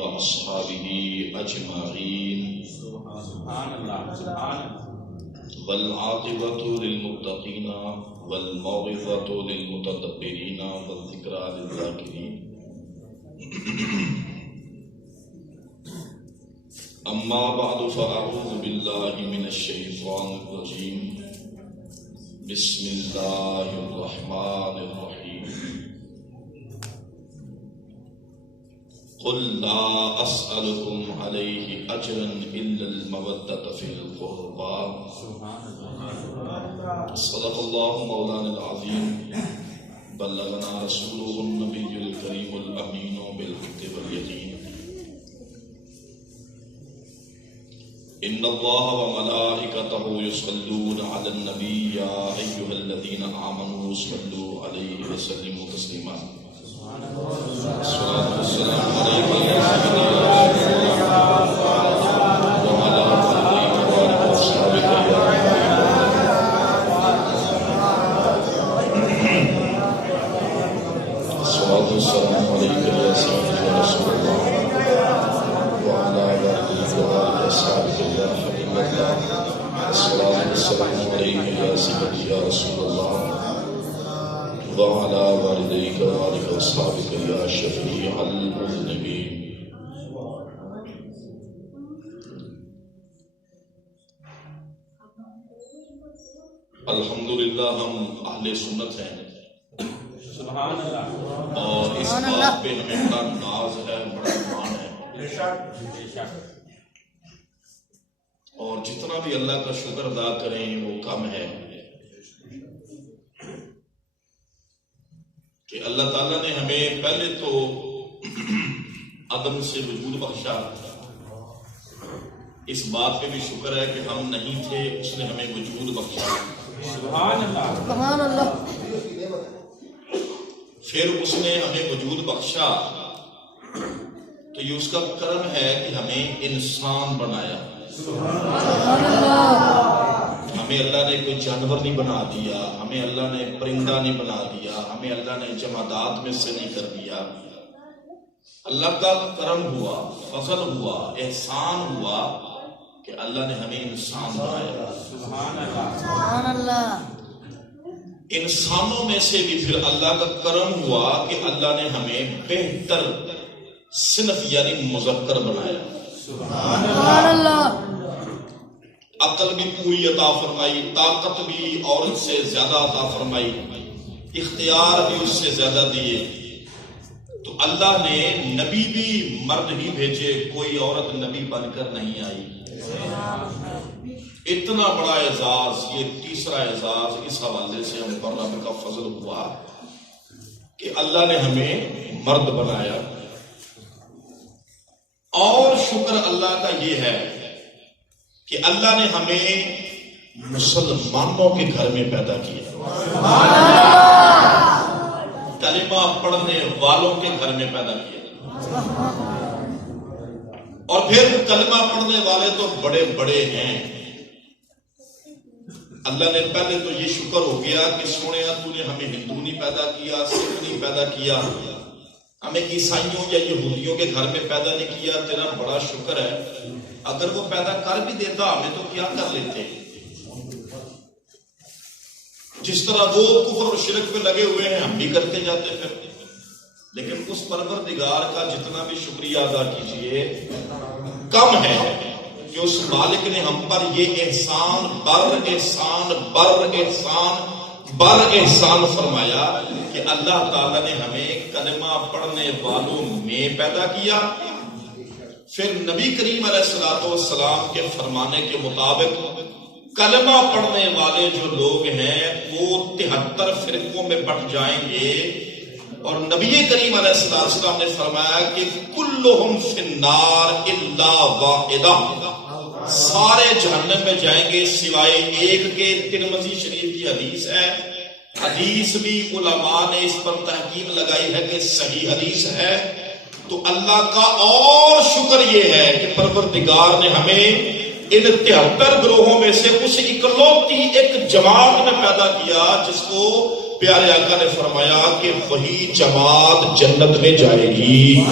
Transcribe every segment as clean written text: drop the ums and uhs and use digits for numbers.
وأصحابه أجمعين والعاقبة للمتقين والموعظة للمتدبرين والذكرى للذاكرين أما بعد فأعوذ بالله من الشيطان الرجيم بسم الله الرحمن الرحيم قل لا أسألكم عليه أجرا إلا المودة في القربى صدق الله مولانا العظيم بلغنا رسوله النبي الكريم الأمين بالحق واليقين إن الله وملائكته يصلون على النبي يا أيها الذين آمنوا صلوا عليه وسلموا تسليما الصلاة والسلام عليك يا سيدنا وعلى آلك وأصحابك الصلاة والسلام عليك يا سيدنا رسول الله وعلى آلك وأصحابك يا حبيب الله الصلاة والسلام عليك يا سيدي يا رسول الله وعلى والديك ووالديك واصحابك يا شفيع المذنبين الحمدللہ ہم اہل سنت ہیں اور اس بات پہ ہمیں بڑا ناز ہے، بڑا مان ہے، اور جتنا بھی اللہ کا شکر ادا کریں وہ کم ہے کہ اللہ تعالیٰ نے ہمیں پہلے تو عدم سے وجود بخشا. اس بات پہ بھی شکر ہے کہ ہم نہیں تھے، اس نے ہمیں وجود بخشا. سبحان اللہ. پھر اس نے ہمیں وجود بخشا تو یہ اس کا کرم ہے کہ ہمیں انسان بنایا. ہمیں اللہ نے کوئی جانور نہیں بنا دیا، ہمیں اللہ نے پرندہ نہیں بنا دیا، ہمیں اللہ نے جمادات میں سے نہیں کر دیا. اللہ کا کرم ہوا، فضل ہوا، احسان ہوا کہ اللہ نے ہمیں انسان بنایا. سبحان اللہ. انسانوں میں سے بھی پھر اللہ کا کرم ہوا کہ اللہ نے ہمیں بہتر صنف یعنی مذکر بنایا. سبحان اللہ. عقل بھی پوری عطا فرمائی، طاقت بھی عورت سے زیادہ عطا فرمائی، اختیار بھی اس سے زیادہ دیے. تو اللہ نے نبی بھی مرد ہی بھیجے، کوئی عورت نبی بن کر نہیں آئی. اتنا بڑا اعزاز، یہ تیسرا اعزاز اس حوالے سے ہم پر رب کا فضل ہوا کہ اللہ نے ہمیں مرد بنایا. اور شکر اللہ کا یہ ہے کہ اللہ نے ہمیں مسلمانوں کے گھر میں پیدا کیا، کلمہ پڑھنے والوں کے گھر میں پیدا کیا. اور پھر کلمہ پڑھنے والے تو بڑے بڑے ہیں. اللہ نے پہلے تو یہ شکر ہو گیا کہ سونیا تو نے ہمیں ہندو نہیں پیدا کیا، سکھ نہیں پیدا کیا، ہمیں عیسائیوں یا یہودیوں کے گھر میں پیدا نہیں کیا. تیرا بڑا شکر ہے. اگر وہ پیدا کر بھی دیتا ہمیں تو کیا کر لیتے. جس طرح وہ کفر اور شرک پہ لگے ہوئے ہیں ہم بھی کرتے جاتے پھرتے. لیکن اس پروردگار کا جتنا بھی شکریہ ادا کیجئے کم ہے کہ اس مالک نے ہم پر یہ احسان بر احسان بر احسان بر احسان فرمایا کہ اللہ تعالیٰ نے ہمیں کلمہ پڑھنے والوں میں پیدا کیا. پھر نبی کریم علیہ السلام کے فرمانے کے مطابق کلمہ پڑھنے والے جو لوگ ہیں وہ 73 فرقوں میں بٹ جائیں گے. اور نبی کریم علیہ السلام نے فرمایا کہ کلہم فی النار الا واحدہ، سارے جہنم میں جائیں گے سوائے ایک کے. ترمذی شریف کی حدیث ہے. حدیث بھی علماء نے اس پر تحقیق لگائی ہے کہ صحیح حدیث ہے. تو اللہ کا اور شکر یہ ہے کہ پروردگار نے ہمیں ان 73 گروہوں میں سے اس اکلوتی ایک جماعت میں پیدا کیا جس کو پیارے آقا نے فرمایا کہ وہی جماعت جنت میں جائے گی.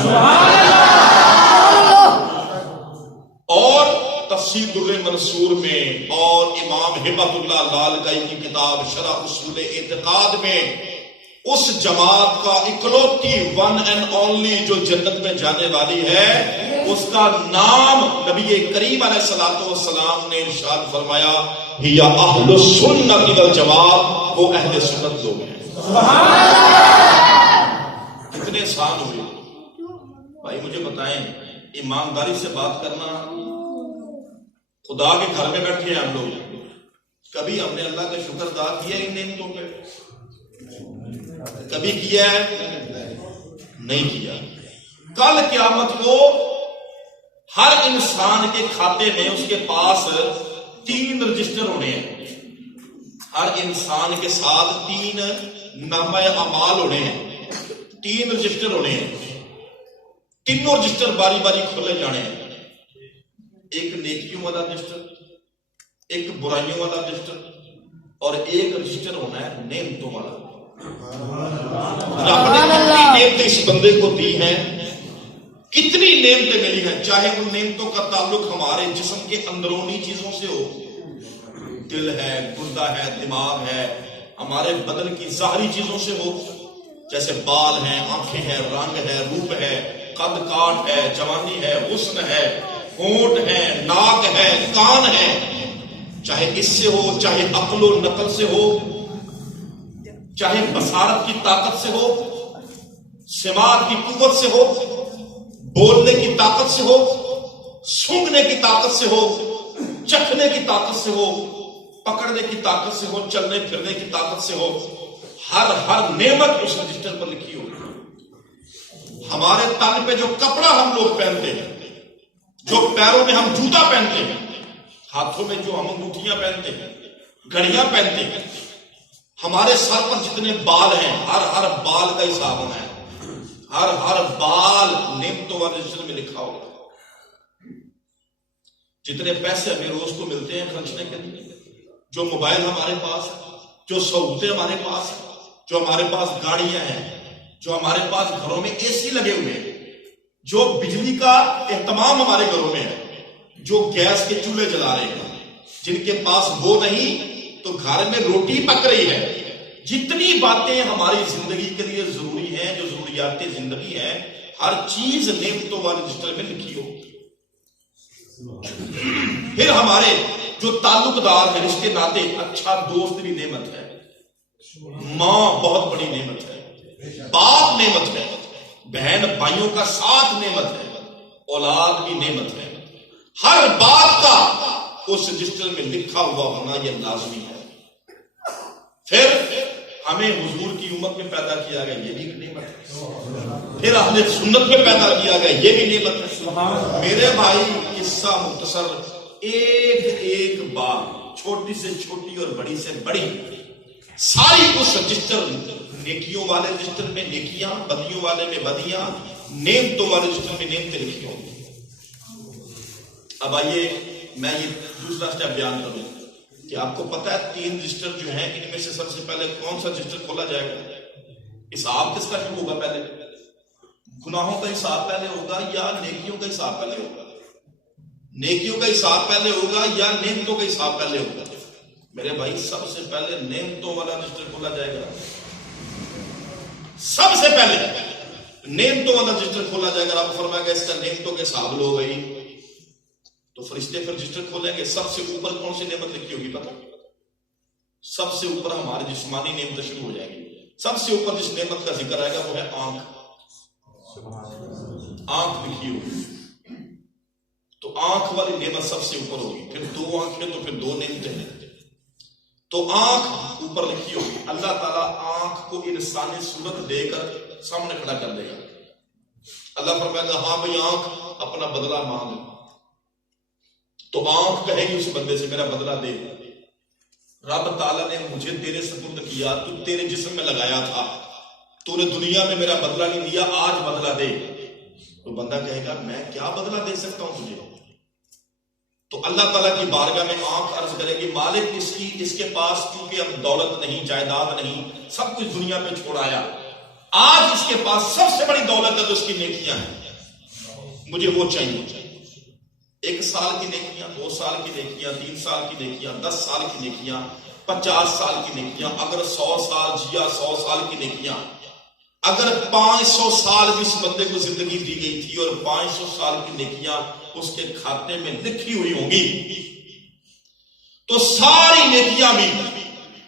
تفسیر در منصور میں اور امام ہبت اللہ لالکائی کی کتاب شرح اصول اعتقاد میں اس جماعت کا اکلوتی ون اینڈ اونلی جو جنت میں جانے والی ہے اس کا نام نبی کریم علیہ الصلوۃ والسلام نے ارشاد فرمایا ہی اہل السنت والجماعت، وہ اہل سنت لوگ ہیں۔ کتنے سال ہوئے بھائی مجھے بتائیں، ایمانداری سے بات کرنا، خدا کے گھر میں بیٹھے ہیں ہم لوگ، کبھی ہم نے اللہ کا شکر ادا کیا ان نعمتوں پہ؟ کبھی کیا ہے؟ نہیں کیا۔ کل قیامت کو ہر انسان کے کھاتے میں اس کے پاس 3 رجسٹر ہونے ہیں، ہر انسان کے ساتھ 3 نامہ اعمال ہونے ہیں، 3 رجسٹر ہونے ہیں، تینوں رجسٹر باری باری کھولے جانے ہیں۔ ایک نیکیوں والا رجسٹر، ایک برائیوں والا رجسٹر، اور ایک رجسٹر ہونا ہے نعمتوں والا۔ رب نے کتنی نعمتیں اس بندے کو دی ہیں، کتنی نعمتیں ملی ہیں، چاہے ان نعمتوں کا تعلق ہمارے جسم کے اندرونی چیزوں سے ہو، دل ہے، گردہ ہے، دماغ ہے، ہمارے بدن کی ظاہری چیزوں سے ہو، جیسے بال ہیں، آنکھیں ہیں، رنگ ہے، روپ ہے، قد کاٹ ہے، جوانی ہے، حسن ہے، ہونٹ ہے، ناک ہے، کان ہے، چاہے اس سے ہو، چاہے عقل و نقل سے ہو، چاہے بصارت کی طاقت سے ہو، سماعت کی قوت سے ہو، بولنے کی طاقت سے ہو، سونگھنے کی طاقت سے ہو، چکھنے کی طاقت سے ہو، پکڑنے کی طاقت سے ہو، چلنے پھرنے کی طاقت سے ہو، ہر نعمت اس رجسٹر پر لکھی ہو۔ ہمارے تن پہ جو کپڑا ہم لوگ پہنتے ہیں، جو پیروں میں ہم جوتا پہنتے ہیں، ہاتھوں میں جو ہم انگوٹھیاں پہنتے ہیں، گھڑیاں پہنتے ہیں، ہمارے سر پر جتنے بال ہیں، ہر بال کا حساب ہونا ہے، ہر بال نعمتوں والے رجسٹر میں لکھا ہوگا۔ جتنے پیسے ہمیں روز کو ملتے ہیں خرچنے کے لیے، جو موبائل ہمارے پاس ہے، جو سہولتیں ہمارے پاس ہیں، جو ہمارے پاس گاڑیاں ہیں، جو ہمارے پاس گھروں میں اے سی لگے ہوئے ہیں، جو بجلی کا اہتمام ہمارے گھروں میں ہے، جو گیس کے چولہے جلا رہے ہیں، جن کے پاس وہ نہیں تو گھر میں روٹی پک رہی ہے، جتنی باتیں ہماری زندگی کے لیے ضروری ہیں، جو ضروریات زندگی ہیں، ہر چیز نعمتوں والے رجسٹر میں لکھی ہو۔ پھر ہمارے جو تعلق دار ہیں، رشتے ناتے، اچھا دوست بھی نعمت ہے، ماں بہت بڑی نعمت ہے، باپ نعمت ہے، بہن بھائیوں کا ساتھ نعمت ہے، اولاد بھی نعمت ہے، ہر بات کا اس رجسٹر میں لکھا ہوا ہونا یہ لازمی ہے۔ پھر ہمیں حضور کی امت میں پیدا کیا گیا، یہ بھی ایک نعمت ہے۔ پھر اہل سنت میں پیدا کیا گیا، یہ بھی نعمت ہے۔ میرے بھائی قصہ مختصر، ایک بات، چھوٹی سے چھوٹی اور بڑی سے بڑی، ساری اس رجسٹر، نیکیوں والے رجسٹر میں نیکیاں، بدیوں والے میں بدیاں، نعمتوں والے رجسٹر میں نعمتیں لکھی ہوں گی۔ اب آئیے میں یہ دوسرا سٹیپ بیان کروں کہ آپ کو پتا ہے 3 رجسٹر جو ہیں، ان میں سے سب سے پہلے کون سا رجسٹر کھولا جائے گا؟ حساب کس کا شروع ہوگا پہلے؟ گناہوں کا حساب پہلے ہوگا یا نیکیوں کا حساب پہلے ہوگا؟ نیکیوں کا حساب پہلے ہوگا یا نعمتوں کا حساب پہلے ہوگا؟ میرے بھائی سب سے پہلے نعمتوں والا رجسٹر کھولا جائے گا، سب سے پہلے نعمتوں والا رجسٹر کھولا جائے گا۔ آپ فرمائے گا اس کا نعمتوں کے حساب لو گئی، تو فرشتے پھر رجسٹر کھولیں گے، سب سے اوپر کون سی نعمت لکھی ہوگی پتہ؟ سب سے اوپر ہماری جسمانی نعمت شروع ہو جائے گی۔ سب سے اوپر جس نعمت کا ذکر آئے گا وہ ہے آنکھ۔ آنکھ لکھی ہوگی، تو آنکھ والی نعمت سب سے اوپر ہوگی، پھر 2 آنکھیں تو پھر 2 نعمتیں ہیں، تو آنکھ اوپر لکھی ہوگی۔ اللہ تعالیٰ آنکھ کو انسانی صورت دے کر سامنے کھڑا کر دے گا۔ اللہ فرمائے گا ہاں بھائی آنکھ اپنا بدلہ مانگ، تو آنکھ کہے گی اس بندے سے میرا بدلہ دے۔ رب تعالیٰ نے مجھے تیرے سپرد کیا، تو تیرے جسم میں لگایا تھا، تو نے دنیا میں میرا بدلہ نہیں دیا، آج بدلہ دے۔ تو بندہ کہے گا میں کیا بدلہ دے سکتا ہوں تجھے؟ تو اللہ تعالیٰ کی بارگاہ میں آنکھ عرض کرے گی مالک اس کے پاس کیونکہ اب دولت نہیں، جائیداد نہیں، سب کچھ دنیا پہ چھوڑ آیا، آج اس کے پاس سب سے بڑی دولت ہے تو اس کی نیکیاں ہیں، مجھے وہ چاہیے۔ 1 سال کی نیکیاں، 2 سال کی نیکیاں، 3 سال کی نیکیاں، 10 سال کی نیکیاں، 50 سال کی نیکیاں، اگر 100 سال جیا 100 سال کی نیکیاں، اگر 500 سال بھی اس بندے کو زندگی دی گئی تھی اور 500 سال کی نیکیاں اس کے کھاتے میں لکھی ہوئی ہوں گی، تو ساری نیکیاں بھی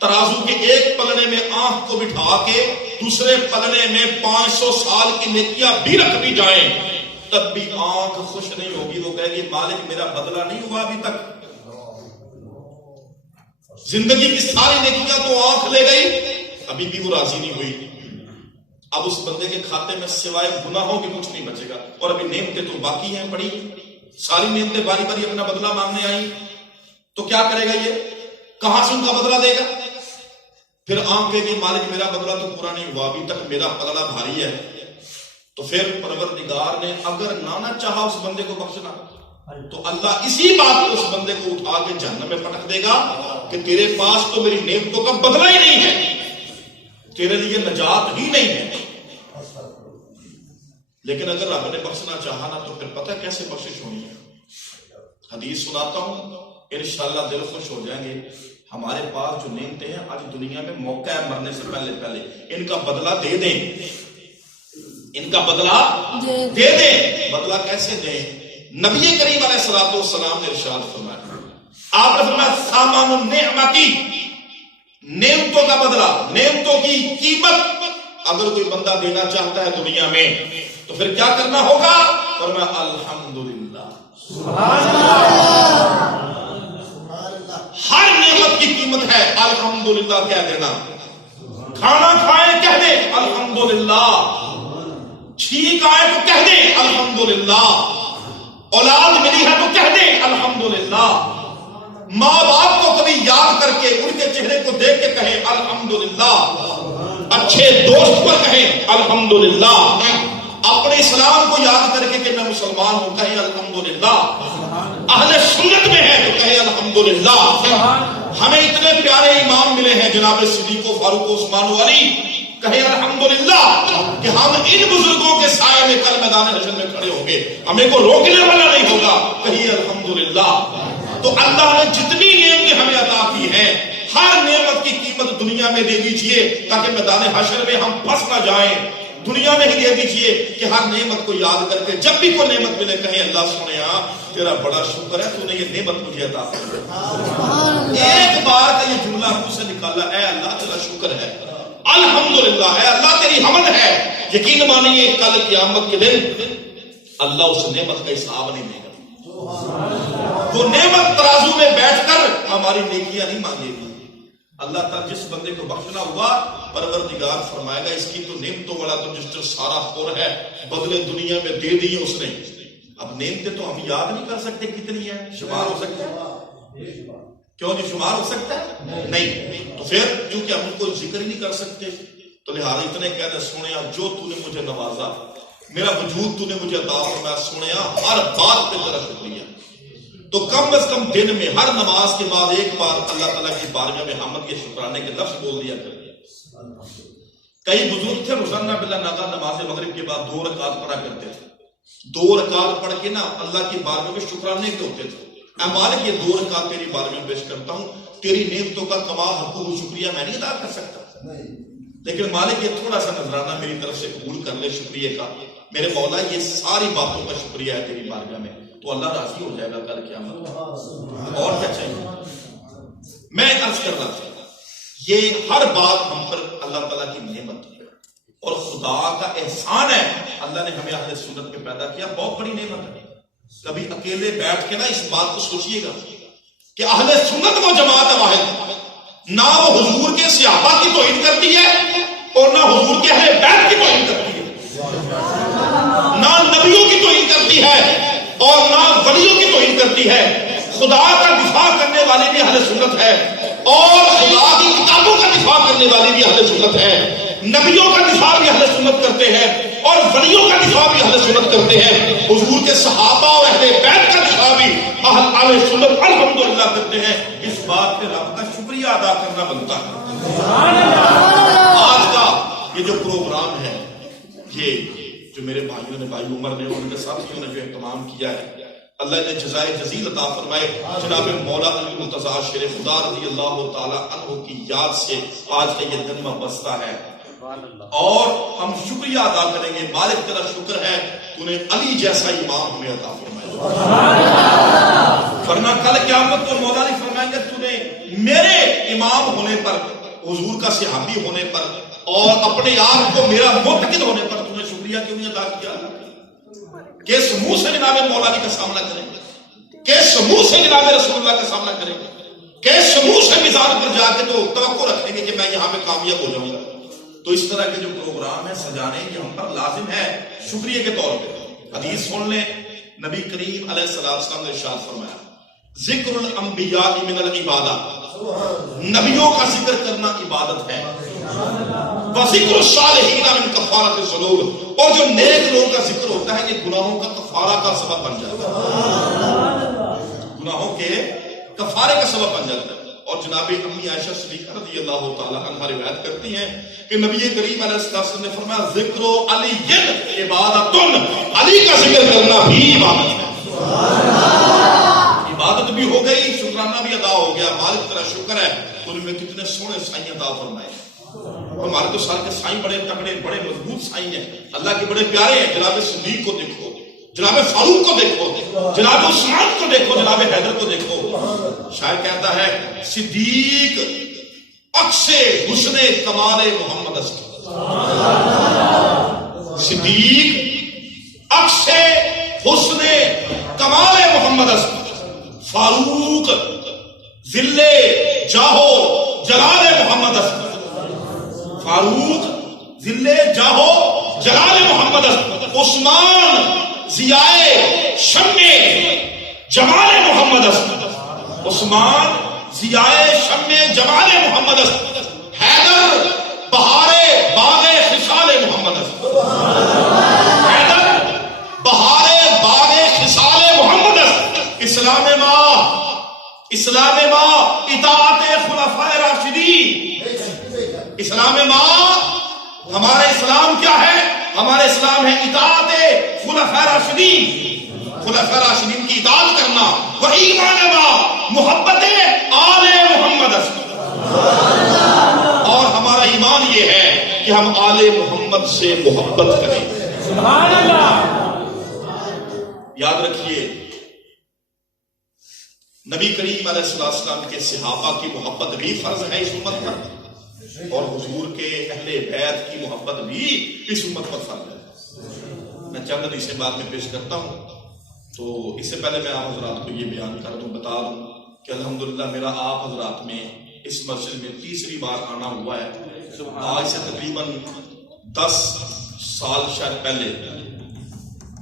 ترازو کے ایک پلڑے میں آنکھ کو بٹھا کے دوسرے پلڑے میں 500 سال کی نیکیاں بھی رکھ بھی جائیں، تب بھی آنکھ خوش نہیں ہوگی. وہ کہے گی مالک میرا بدلہ نہیں ہوا ابھی تک. زندگی کی ساری نیکیاں تو آنکھ لے گئی، ابھی بھی وہ راضی نہیں ہوئی. اب اس بندے کے کھاتے میں سوائے گناہوں کے کچھ نہیں بچے گا، اور ابھی نعمتیں تو باقی ہیں پڑی، ساری نعمتیں باری باری اپنا بدلہ مانگنے آئی. تو کیا کرے گا یہ؟ کہاں سے ان کا بدلہ دے گا؟ پھر آنکھ کہے گی مالک میرا بدلہ تو پورا نہیں ہوا ابھی تک، میرا بدلہ بھاری ہے. تو پھر پروردگار نے اگر نہ چاہا اس بندے کو بخشنا، تو اللہ اسی بات کو اس بندے کو اٹھا کے جہنم میں پٹک دے گا کہ تیرے پاس تو میری نعمتوں کا بدلہ ہی نہیں ہے، تیرے لیے نجات ہی نہیں ہے. لیکن اگر رب نے بخشنا چاہا نا تو پھر پتہ کیسے بخشش ہونی ہے. حدیث سناتا ہوں، انشاءاللہ دل خوش ہو جائیں گے. ہمارے پاس جو نعمتیں ہیں آج دنیا میں موقع ہے مرنے سے پہلے ان کا بدلہ دے دیں، ان کا بدلہ دے دیں. بدلہ کیسے دیں؟ نبی کریم علیہ الصلوۃ والسلام نے ارشاد فرمایا، آپ نے فرمایا سامان النعمتی، نعمتوں کا بدلہ، نعمتوں کی قیمت اگر کوئی بندہ دینا چاہتا ہے دنیا میں تو پھر کیا کرنا ہوگا؟ فرمایا الحمدللہ. ہر نعمت کی قیمت ہے الحمدللہ کہہ دینا. کھانا کھائیں کہہ دیں الحمدللہ، چھینک آئے تو کہہ دیں الحمدللہ، اولاد ملی ہے تو کہہ دیں الحمدللہ، ماں باپ کو کبھی یاد کر کے ان کے چہرے کو دیکھ کے کہیں الحمدللہ، اچھے دوست پر کہیں الحمدللہ، اپنے اسلام کو یاد کر کے کہ میں مسلمان ہوں کہیں الحمدللہ، اہل سنت میں ہے تو کہیں الحمدللہ. ہمیں اتنے پیارے امام ملے ہیں جناب صدیق و فاروق و عثمان و علی، کہیں الحمدللہ کہ ہم ان بزرگوں کے سائے میں کل میدان حشر میں کھڑے ہوں گے، ہمیں کو روکنے والا نہیں ہوگا، کہیں الحمدللہ. تو اللہ نے جتنی نعمتیں ہمیں عطا کی ہیں ہر نعمت کی قیمت دنیا میں دے دیجئے تاکہ میدان حشر میں ہم پھنس نہ جائیں. دنیا میں ہی دے دیجئے کہ ہر نعمت کو یاد کر کے جب بھی کوئی نعمت ملے کہیں اللہ سنیا تیرا بڑا شکر ہے تو نے یہ نعمت مجھے عطا کی. ایک بار کا یہ جملہ منہ سے نکالا، اے اللہ تیرا شکر ہے، الحمدللہ، اے اللہ تیری حمد ہے. یقین مانیے کل قیامت کے دن اللہ اس نعمت کا حساب نہیں دے گا. وہ نعمت ترازو میں بیٹھ کر ہماری نیکیاں نہیں مانگے گی. اللہ تعالیٰ جس بندے کو بخشنا ہوا پروردگار فرمائے گا اس کی تو نعمتوں والا تو جس طرح سارا خور ہے، بدلے دنیا میں دے دی اس نے. اب نعمتیں تو ہم یاد نہیں کر سکتے کتنی ہیں، شمار ہو سکتا ہے؟ کیوں نہیں شمار ہو سکتا ہے؟ نہیں. تو پھر کیونکہ ہم کوئی ذکر ہی نہیں کر سکتے تو لہٰذا اتنے کہہ دیں سونیا جو تو نے مجھے نوازا، میرا وجود تو نے مجھے عطا فرمایا، سونیا ہر بات پہ تیرا شکریہ. تو کم از کم دن میں ہر نماز کے بعد ایک بار اللہ تعالیٰ کی بارگاہ میں حمد کے شکرانے کے لفظ بول دیا کرتے. کئی بزرگ تھے روزانہ بلا ناغا نماز مغرب کے بعد 2 رکعت پڑھا کرتے تھے. 2 رکعت پڑھ کے نا اللہ کی بارگاہ میں شکرانے کے ہوتے تھے. اے مالک یہ 2 رکعت تیری بارگاہ میں پیش کرتا ہوں، تیری نعمتوں کا کمال حقوق و شکریہ میں نہیں ادا کر سکتا، لیکن مالک یہ تھوڑا سا نذرانہ میری طرف سے قبول کر لے شکریہ کا. میرے مولا یہ ساری باتوں کا شکریہ ہے تیری بارگاہ میں، تو اللہ راضی ہو جائے گا کل قیامت. اور کیا چاہیے؟ میں عرض کر رہا تھا یہ ہر بات ہم پر اللہ تعالیٰ کی نعمت ہے اور خدا کا احسان ہے. اللہ نے ہمیں اہل سنت میں پیدا کیا، بہت بڑی نعمت ہے. کبھی اکیلے بیٹھ کے نا اس بات کو سوچئے گا کہ اہل سنت وہ جماعت واحد نہ وہ حضور کے صحابہ کی توہین کرتی ہے اور نہ حضور کے اہل بیت کی توہین کرتی ہے، نہ نبیوں کی توہین کرتی ہے اور نہ ولیوں کی توہین کرتی ہے. خدا کا دفاع کرنے والی بھی اہل سنت ہے اور خدا کی کتابوں کا دفاع کرنے والی بھی اہل سنت ہے. نبیوں کا دفاع بھی اہل سنت کرتے ہیں اور ولیوں کا دفاع بھی اہل سنت کرتے ہیں. حضور کے صحابہ اور اہل بیت کا دفاع بھی اہل سنت الحمدللہ کرتے ہیں. اس بات پہ رب کا شکریہ ادا کرنا بنتا ہے. آج کا یہ جو پروگرام ہے، یہ جو میرے بھائیوں نے، بھائی عمر نے، ان کے ساتھیوں نے جو اہتمام کیا ہے، اللہ نے جزائے جزیل عطا فرمائے. جناب مولا علی مرتضیٰ شیر خدا رضی اللہ تعالی عنہ کی یاد سے آج کا یہ گنما بستا ہے اور ہم شکریہ ادا کریں گے. مالک تیرا شکر ہے تو نے علی جیسا امام ہمیں عطا فرمایا. ورنہ کل قیامت کو مولا علی فرمائیں گے تو نے میرے امام ہونے پر, حضور کا صحابی ہونے پر اور اپنے آپ کو میرا معتقد ہونے پر تو نے شکریہ کیوں نہیں ادا کیا؟ کس منہ سے جناب مولا علی کا سامنا کریں گے؟ کس منہ سے جناب رسول اللہ کا سامنا کریں گے؟ کس منہ سے میزان پر جا کے تو توقع رکھیں گے کہ میں یہاں پہ کامیاب ہو جاؤں گا؟ تو اس طرح کے جو پروگرام ہے سجانے یہ ہم پر لازم ہے شکریہ کے طور پہ. حدیث سن لیں, نبی کریم علیہ السلام نے ارشاد فرمایا ذکر الانبیاء من العبادہ, نبیوں کا ذکر کرنا عبادت ہے. وذکر الصالحین من کفارۃ الذنوب, اور جو نیک لوگوں کا ذکر ہوتا ہے یہ گناہوں کا کفارہ کا سبب بن جاتا ہے, گناہوں کے کفارے کا سبب بن جاتا ہے. اور جناب امی عائشہ صدیقہ رضی اللہ تعالی عنہا روایت کرتی ہیں کہ نبی کریم علیہ السلام نے فرمایا ذکر علی عبادت, علی کا ذکر کرنا بھی عبادت ہے. عبادت بھی ہو گئی, شکرانہ بھی ادا ہو گیا. مالک تیرا شکر ہے تو نے کتنے سونے سائیں عطا فرمائے. ہمارے تو سال کے سائیں بڑے تگڑے بڑے مضبوط سائیں ہیں, اللہ کے بڑے پیارے ہیں. جناب صدیق کو دیکھو, جناب فاروق کو دیکھو, جناب عثمان کو دیکھو, جناب حیدر کو دیکھو. شاعر کہتا ہے صدیق عکس حسن کمال محمد است, صدیق عکس حسن کمال محمد است, فاروق ذل جاہو جلال محمد است, فاروق ذل جاہو جلال محمد است, عثمان ضیائے شمع جمال محمد است, عثمان ضیائے شمع جمال محمد است, حیدر بہارے باغ خصال محمد است, حیدر بہارے باغ خصال محمد است. اسلام ماں اطاعت خلفائے راشدین, اسلام ماں ہمارا اسلام کیا ہے؟ ہمارا اسلام ہے اطاعت خلفائے راشدین, خلفائے راشدین کی اطاعت کرنا. وہ ایمان ماں محبت آل محمد است, اور ہمارا ایمان یہ ہے کہ ہم آل محمد سے محبت کریں. سبحان اللہ. یاد رکھیے نبی کریم علیہ السلام کے صحابہ کی محبت بھی فرض ہے اس امت پر, اور حضور کے اہل بیت کی محبت بھی اس امت پر فرض ہے. میں چند حدیثیں بعد میں پیش کرتا ہوں, تو اس سے پہلے میں آپ حضرات کو یہ بیان کر دوں, بتا دوں کہ الحمدللہ میرا آپ حضرات میں اس مسجد میں تیسری بار آنا ہوا ہے. آج سے تقریباً 10 سال شاید پہلے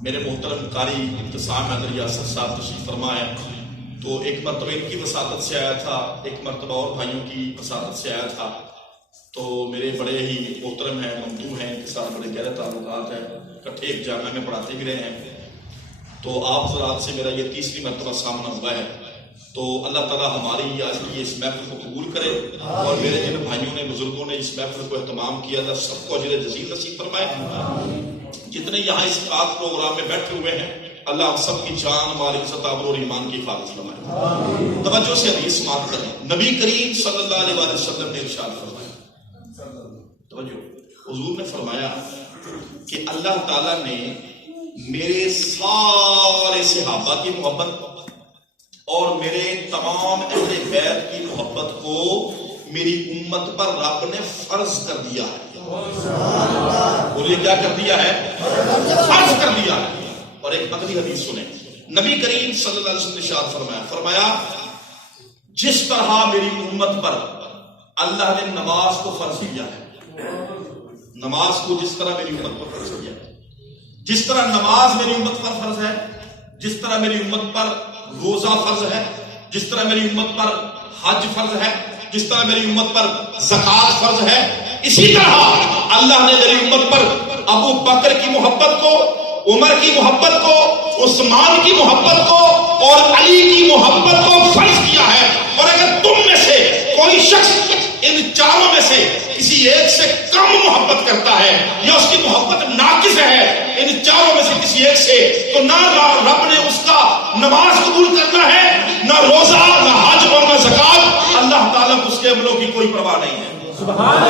میرے محترم قاری ابتسام حیدر یاسر صاحب تشریف فرما ہے, تو ایک مرتبہ ان کی وساطت سے آیا تھا, ایک مرتبہ اور بھائیوں کی وساطت سے آیا تھا. تو میرے بڑے ہی محترم ہیں, ممدوح ہیں, ان کے ساتھ بڑے گہرے تعلقات ہیں, اکٹھے ایک جامعہ میں پڑھاتے بھی رہے ہیں. تو آپ حضرات سے میرا یہ تیسری مرتبہ سامنا ہوا ہے. تو اللہ تعالیٰ ہماری آج کی اس محفل کو قبول کرے, اور میرے جن بھائیوں نے بزرگوں نے اس محفل کو اہتمام کیا تھا سب کو اجر جزیل نصیب فرمائے. جتنے یہاں اس خاص پروگرام میں بیٹھے ہوئے ہیں اللہ ہم سب کی جان مال عزت آبرو اور ایمان کی حفاظت فرمائے. توجہ سے حدیث سماعت کریں. نبی کریم صلی اللہ علیہ وسلم نے ارشاد فرمایا, توجہ, حضور نے فرمایا کہ اللہ تعالیٰ نے میرے سارے صحابہ کی محبت اور میرے تمام اہل بیت کی محبت کو میری امت پر رب نے فرض کر دیا ہے. بولیے کیا کر دیا ہے؟ فرض کر دیا ہے. اور ایک اگلی حدیث سنیں, نبی کریم صلی اللہ علیہ وسلم نے ارشاد فرمایا جس طرح میری امت پر اللہ نے نماز کو فرض کیا ہے, نماز کو جس طرح میری امت پر فرض کیا ہے, جس طرح نماز میری امت پر فرض ہے, جس طرح میری امت پر روزہ فرض ہے, جس طرح میری امت پر حج فرض ہے, جس طرح میری امت پر زکات فرض ہے, اسی طرح اللہ نے میری امت پر ابو بکر کی محبت کو, عمر کی محبت کو, عثمان کی محبت کو اور علی کی محبت کو فرض کیا ہے. اور اگر تم میں سے کوئی شخص ان چاروں میں سے کسی ایک سے کم محبت کرتا ہے یا اس کی محبت ناقص ہے ان چاروں میں سے کسی ایک سے, تو نہ رب نے اس کا نماز قبول کرنا ہے، نہ روزہ، نہ حج اور نہ زکات، اللہ تعالیٰ کو اس کے عملوں کی کوئی پرواہ نہیں ہے. سبحان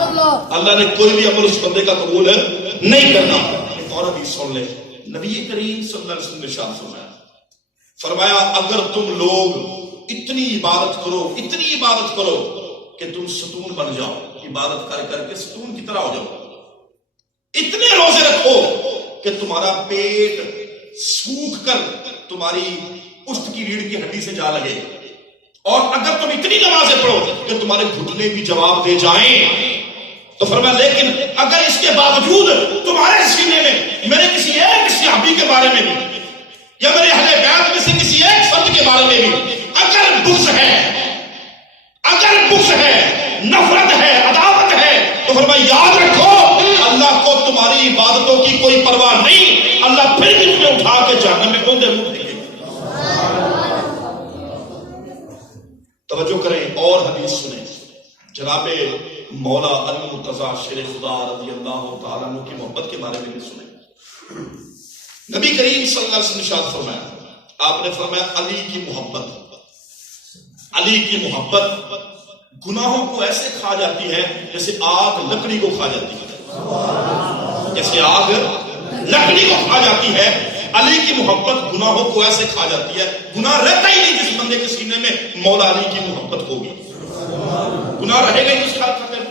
اللہ. اللہ نے کوئی بھی عمل اس بندے کا قبول نہیں کرنا. ایک اور حدیث سن لے، نبی کریم صلی اللہ علیہ وسلم نے ارشاد فرمایا اگر تم لوگ اتنی عبادت کرو کہ تم ستون بن جاؤ، عبادت کر کر کے ستون کی طرح ہو جاؤ، اتنے روزے رکھو کہ تمہارا پیٹ سوکھ کر تمہاری پشت کی ریڑھ کی ہڈی سے جا لگے، اور اگر تم اتنی نمازیں پڑھو کہ تمہارے گھٹنے بھی جواب دے جائیں، تو فرمایا لیکن اگر اس کے باوجود تمہارے سینے میں میرے کسی ایک صحابی کے بارے میں بھی یا میرے اہل بیت میں سے کسی ایک فرد کے بارے میں بھی اگر بغض ہے، نفرت ہے، عداوت ہے، تو فرمایا یاد رکھو اللہ کو تمہاری عبادتوں کی کوئی پرواہ نہیں، اللہ پھر بھی تمہیں اٹھا کے جہنم میں کون دے منہ دیں گے. توجہ کریں اور حدیث سنیں. جناب مولا علی مرتضیٰ شیر خدا رضی اللہ تعالیٰ عنہ کی محبت کے بارے میں بھی سنیں. نبی کریم صلی اللہ علیہ وسلم نے ارشاد فرمایا، آپ نے فرمایا علی کی محبت گناہوں کو ایسے کھا جاتی ہے جیسے آگ لکڑی کو کھا جاتی ہے، جیسے آگ لکڑی کو کھا جاتی ہے. علی کی محبت گناہوں کو ایسے کھا جاتی ہے، گناہ رہتا ہی نہیں جس بندے کے سینے میں مولا علی کی محبت ہوگی، گناہ رہے گا ہی اس خیال کرتے ہیں.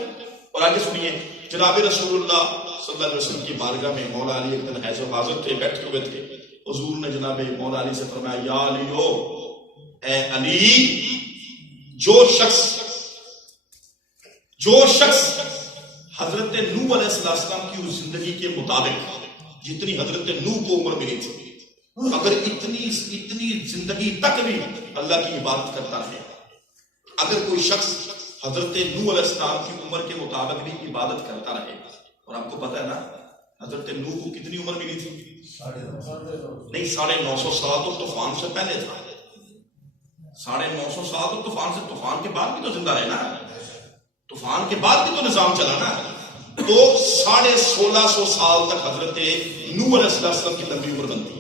اور آگے سنیے، جناب رسول اللہ صلی اللہ علیہ وسلم کی بارگاہ میں مولا علی ایک دن حیض و حاضر تھے، بیٹھے ہوئے تھے. حضور نے جناب مولا علی سے فرمایا یا علیو، اے علی، جو شخص حضرت نوح علیہ السلام کی اس زندگی کے مطابق جتنی حضرت نوح کو عمر ملی تھی، اگر اتنی زندگی تک بھی اللہ کی عبادت کرتا رہے، اگر کوئی شخص حضرت نوح علیہ السلام کی عمر کے مطابق بھی عبادت کرتا رہے، اور آپ کو پتا ہے نا حضرت نوح کو کتنی عمر ملی تھی؟ نہیں، 950 سال تو طوفان سے پہلے تھا. 950 سال تو طوفان کے بعد بھی تو زندہ رہے نا، طوفان کے بعد بھی تو نظام چلا نا. تو 1650 سال تک حضرت نوح علیہ السلام کی لمبی عمر بنتی ہے.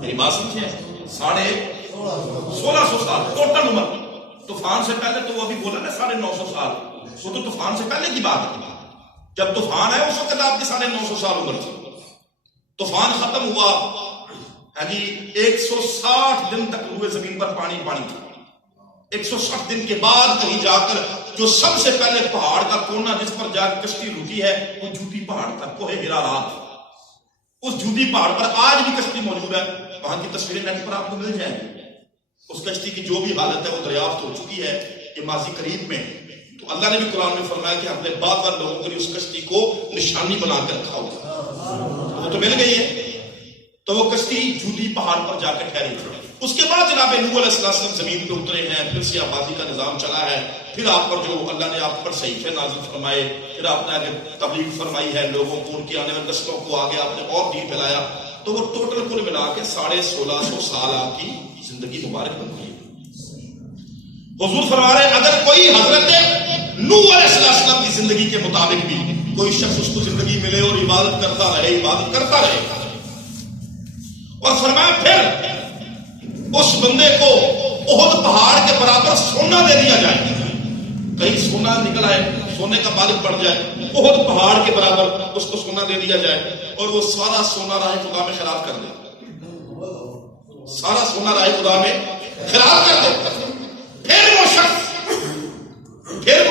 میری بات سمجھے، 1650 سال ٹوٹل عمر. طوفان سے پہلے تو وہ ابھی بولا نا 950 سال، وہ تو طوفان سے پہلے کی بات ہے. جب طوفان ہے اس وقت آپ کی 950 سال عمر تھی. طوفان ختم ہوا 160 دن تک روئے زمین پر پانی تھا. 160 دن کے بعد کہیں جا کر جو سب سے پہلے پہاڑ کا کونا جس پر جا کر کشتی رکی ہے وہ جوتی پہاڑ تھا، کوہ ہرا رات. اس جوتی پہاڑ پر آج بھی کشتی موجود ہے، وہاں کی تصویریں نیٹ پر آپ کو مل جائیں گی. اس کشتی کی جو بھی حالت ہے وہ دریافت ہو چکی ہے کہ ماضی قریب میں. تو اللہ نے بھی قرآن میں فرمایا کہ ہم نے بعد لوگوں کے لیے اس کشتی کو نشانی بنا کر رکھا ہوگا، وہ تو مل گئی ہے. تو وہ کشتی جودی پہاڑ پر جا کر ٹھہری تھی. اس کے بعد جناب نوح علیہ السلام زمین پہ اترے ہیں، پھر سے آبادی کا نظام چلا ہے، پھر آپ پر جو اللہ نے آپ پر صحیفے نازل فرمائے، پھر آپ نے آگے تبلیغ فرمائی ہے، لوگوں کو ان کی آنے والے نسلوں کو آگے آپ نے اور دین پھیلایا. تو وہ ٹوٹل کل ملا کے 1650 سال آپ کی زندگی مبارک بن گئی. حضور فرما رہے ہیں اگر کوئی حضرت نوح علیہ السلام کی زندگی کے مطابق بھی کوئی شخص اس کو زندگی ملے اور عبادت کرتا رہے. اور فرمایا پھر اس بندے کو احد پہاڑ کے برابر سونا دے دیا جائے. کہیں سونا نکل آئے، سونے کا مالک بڑھ جائے، احد پہاڑ کے برابر اس کو سونا دے دیا جائے اور وہ سارا سونا راہ خدا میں خراب کر دے. سارا سونا راہ خدا میں خراب کر دے. پھر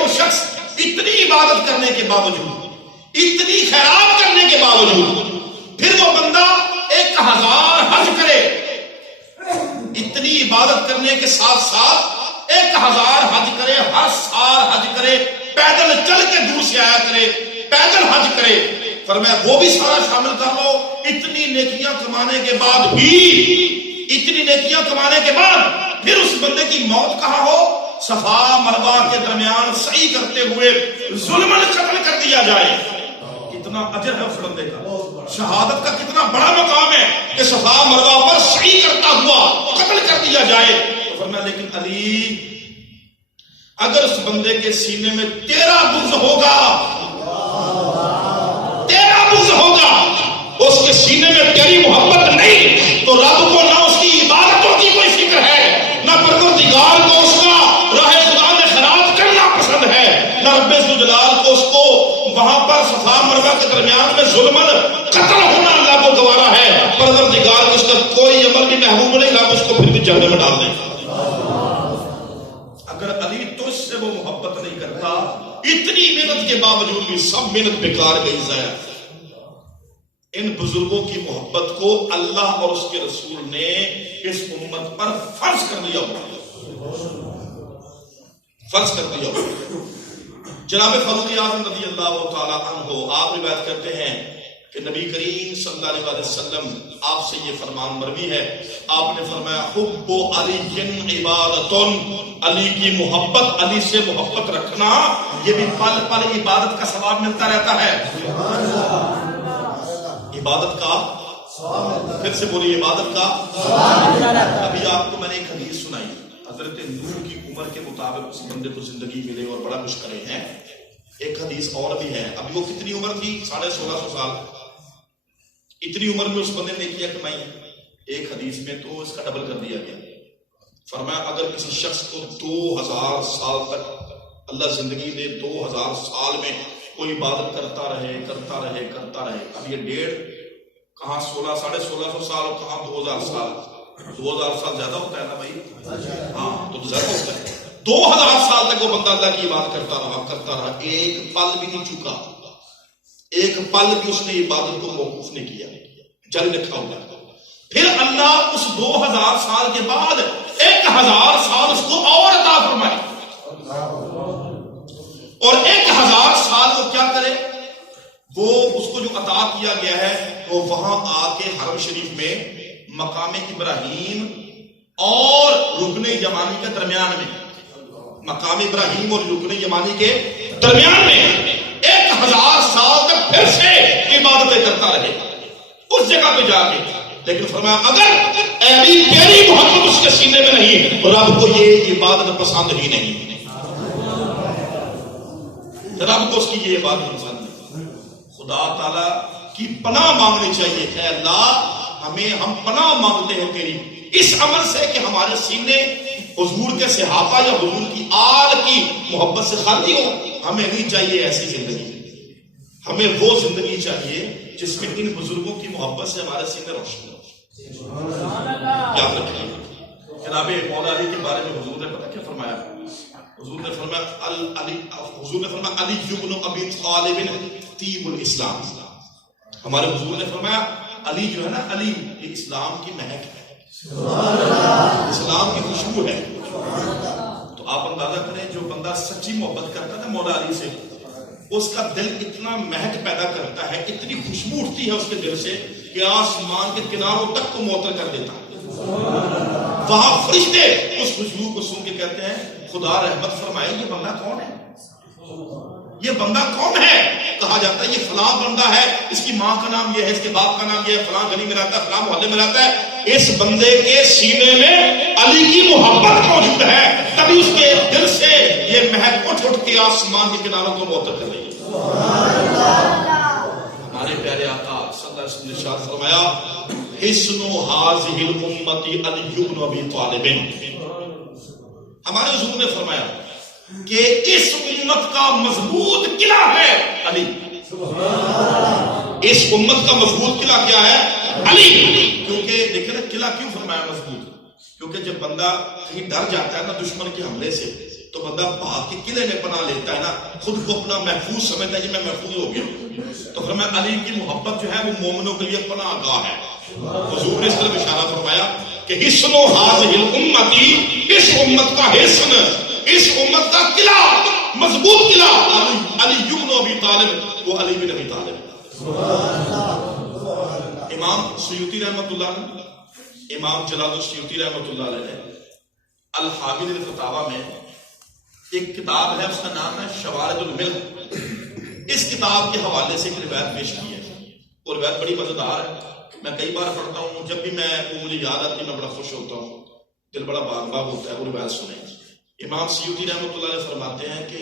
وہ شخص اتنی عبادت کرنے کے باوجود، اتنی خیرات کرنے کے باوجود، پھر وہ بندہ 1000 حج کرے، اتنی عبادت کرنے کے ساتھ ساتھ 1000 حج کرے، ہر سال حج کرے، پیدل چل کے دور سے آیا کرے، پیدل حج کرے. فرمایا وہ بھی سارا شامل کر لو. اتنی نیکیاں کمانے کے بعد پھر اس بندے کی موت کہاں ہو؟ صفا مروہ کے درمیان سعی کرتے ہوئے ظلمن قتل کر دیا جائے. کتنا اجر ہے اس بندے کا، شہادت کا کتنا بڑا مقام ہے کہ صفا مروہ پر سعی کرتا ہوا قتل کر دیا جائے. تو فرمایا لیکن علی، اگر اس بندے کے سینے میں تیرا بغض ہوگا، اس کے سینے میں تیری محبت نہیں، درمیان میں ظلمن قتل ہونا اللہ کو گوارا ہے، پروردگار کو اس کا کوئی عمل بھی محبوب نہیں، رب اس کو پھر بھی جہنم میں ڈال دے گا۔ اگر علی تجھ سے وہ محبت نہیں کرتا، اتنی محنت کے باوجود بھی سب محنت بیکار گئی، ضائع۔ ان بزرگوں کی محبت کو اللہ اور اس کے رسول نے اس امت پر فرض کر دیا جناب فاروق اعظم رضی اللہ تعالیٰ عنہ آپ روایت کرتے ہیں کہ نبی کریم صلی اللہ علیہ وسلم آپ سے یہ فرمان مروی ہے، آپ نے فرمایا حب علی عبادت، علی کی محبت، علی سے محبت رکھنا یہ بھی پل پل عبادت کا ثواب ملتا رہتا ہے۔ عبادت کا پھر سے بولی، عبادت کا۔ ابھی آپ کو میں نے ایک حدیث سنائی، حضرت نوح کی عمر کے مطابق اس بندے کو زندگی ملے اور بڑا کچھ کرے ہیں۔ ایک حدیث اور بھی ہے، ابھی وہ کتنی عمر تھی؟ 1650 سال۔ اتنی عمر میں اس بندے نے کیا کمائی ہے، ایک حدیث میں تو اس کا ڈبل کر دیا گیا۔ فرمایا اگر کسی شخص کو 2000 سال تک اللہ زندگی دے، 2000 سال میں کوئی عبادت کرتا رہے۔ اب یہ 1.5 کہاں 1650 سال اور کہاں 2000 سال، 2000 سال زیادہ ہوتا ہے نا بھائی، ہاں تو زیادہ ہوتا ہے۔ 2000 سال تک وہ بندہ اللہ کی عبادت کرتا رہا، ایک پل بھی نہیں چکا، ایک پل بھی اس نے عبادت کو موقوف نہیں کیا، جاری رکھا ہوا۔ پھر اللہ اس 2000 سال کے بعد 1000 سال اس کو اور عطا فرمائے، اور 1000 سال وہ کیا کرے؟ وہ اس کو جو عطا کیا گیا ہے وہ وہاں آ کے حرم شریف میں مقام ابراہیم اور رکن یمانی کے درمیان میں، مقام ابراہیم اور رکن یمانی کے درمیان میں 1000 سال تک پھر سے عبادتیں کرتا رہے اس جگہ پہ جا کے۔ لیکن فرمایا اگر میری محبت اس کے سینے میں نہیں، رب کو یہ عبادت پسند ہی نہیں، رب کو اس کی یہ عبادت پسند نہیں۔ خدا تعالیٰ کی پناہ مانگنی چاہیے، اے اللہ ہم پناہ مانگتے ہیں تیری اس عمل سے کہ ہمارے سینے حضور کے صحابہ یا حضور کی آل کی محبت سے خالی ہو۔ ہمیں نہیں چاہیے ایسی زندگی، ہمیں وہ زندگی چاہیے جس میں ان بزرگوں کی محبت سے ہمارے سینے روشن ہو۔ یاد رکھیے جناب مولا علی کے بارے میں حضور نے پتہ کیا فرمایا؟ حضور نے فرمایا علی بن ابی طالب طیب الاسلام۔ ہمارے حضور نے فرمایا علی جو ہے نا، علی یہ اسلام کی مہک ہے، اسلام کی خوشبو ہے۔ تو آپ اندازہ کریں جو بندہ سچی محبت کرتا ہے مولا علی سے، اس کا دل اتنا مہک پیدا کرتا ہے، اتنی خوشبو اٹھتی ہے اس کے دل سے کہ آسمان کے کناروں تک کو معطر کر دیتا ہے۔ وہاں فرشتے اس خوشبو کو سن کے کہتے ہیں خدا رحمت فرمائے یہ بندہ کون ہے، یہ بندہ کون ہے؟ کہا جاتا ہے یہ فلاں بندہ ہے، اس کی ماں کا نام یہ ہے، اس کے باپ کا نام یہ ہے، فلاں گلی میں رہتا ہے، فلاں محلے میں رہتا ہے۔ اس بندے کے سینے میں علی کی محبت موجود ہے، تبھی اس کے دل سے یہ مہک اٹھ کے آسمان کے کناروں کو معطر کر رہی ہے۔ ہمارے پیارے آقا صلی اللہ علیہ وسلم نے ارشاد فرمایا حسن هذه الامه علی بن ابی طالب۔ ہمارے حضور نے فرمایا کہ اس امت کا مضبوط قلعہ ہے علی۔ اس امت کا مضبوط قلعہ کیا ہے؟ علی۔ کیونکہ دیکھیں نا قلعہ کیوں فرمایا مضبوط؟ کیونکہ جب بندہ کہیں ڈر جاتا ہے نا دشمن کے حملے سے، تو بندہ بھاگ کے قلعے میں پناہ لیتا ہے نا، خود کو اپنا محفوظ سمجھتا ہے کہ میں محفوظ ہو گیا۔ تو فرمایا علی کی محبت جو ہے وہ مومنوں کے لیے پناہ گاہ ہے۔ حضور نے اس طرح اشارہ فرمایا کہ حسن هذه الامه، اس امت کا حسن، اس امت کا قلعہ، مضبوط قلعہ علی بن ابی طالب، وہ علی بن ابی طالب۔ امام سیوطی رحمۃ اللہ علیہ، امام جلال السیوطی رحمۃ اللہ علیہ نے الحامل الفتاوی میں ایک کتاب ہے، اس کا نام ہے شوارد الملح۔ اس کتاب کے حوالے سے ایک روایت پیش کی ہے، وہ روایت بڑی مزیدار ہے، میں کئی بار پڑھتا ہوں، جب بھی میں مجھے یاد آتی میں بڑا خوش ہوتا ہوں، دل بڑا باغ باغ ہوتا ہے۔ وہ روایت سنیں، امام سیوطی رحمۃ اللہ علیہ فرماتے ہیں کہ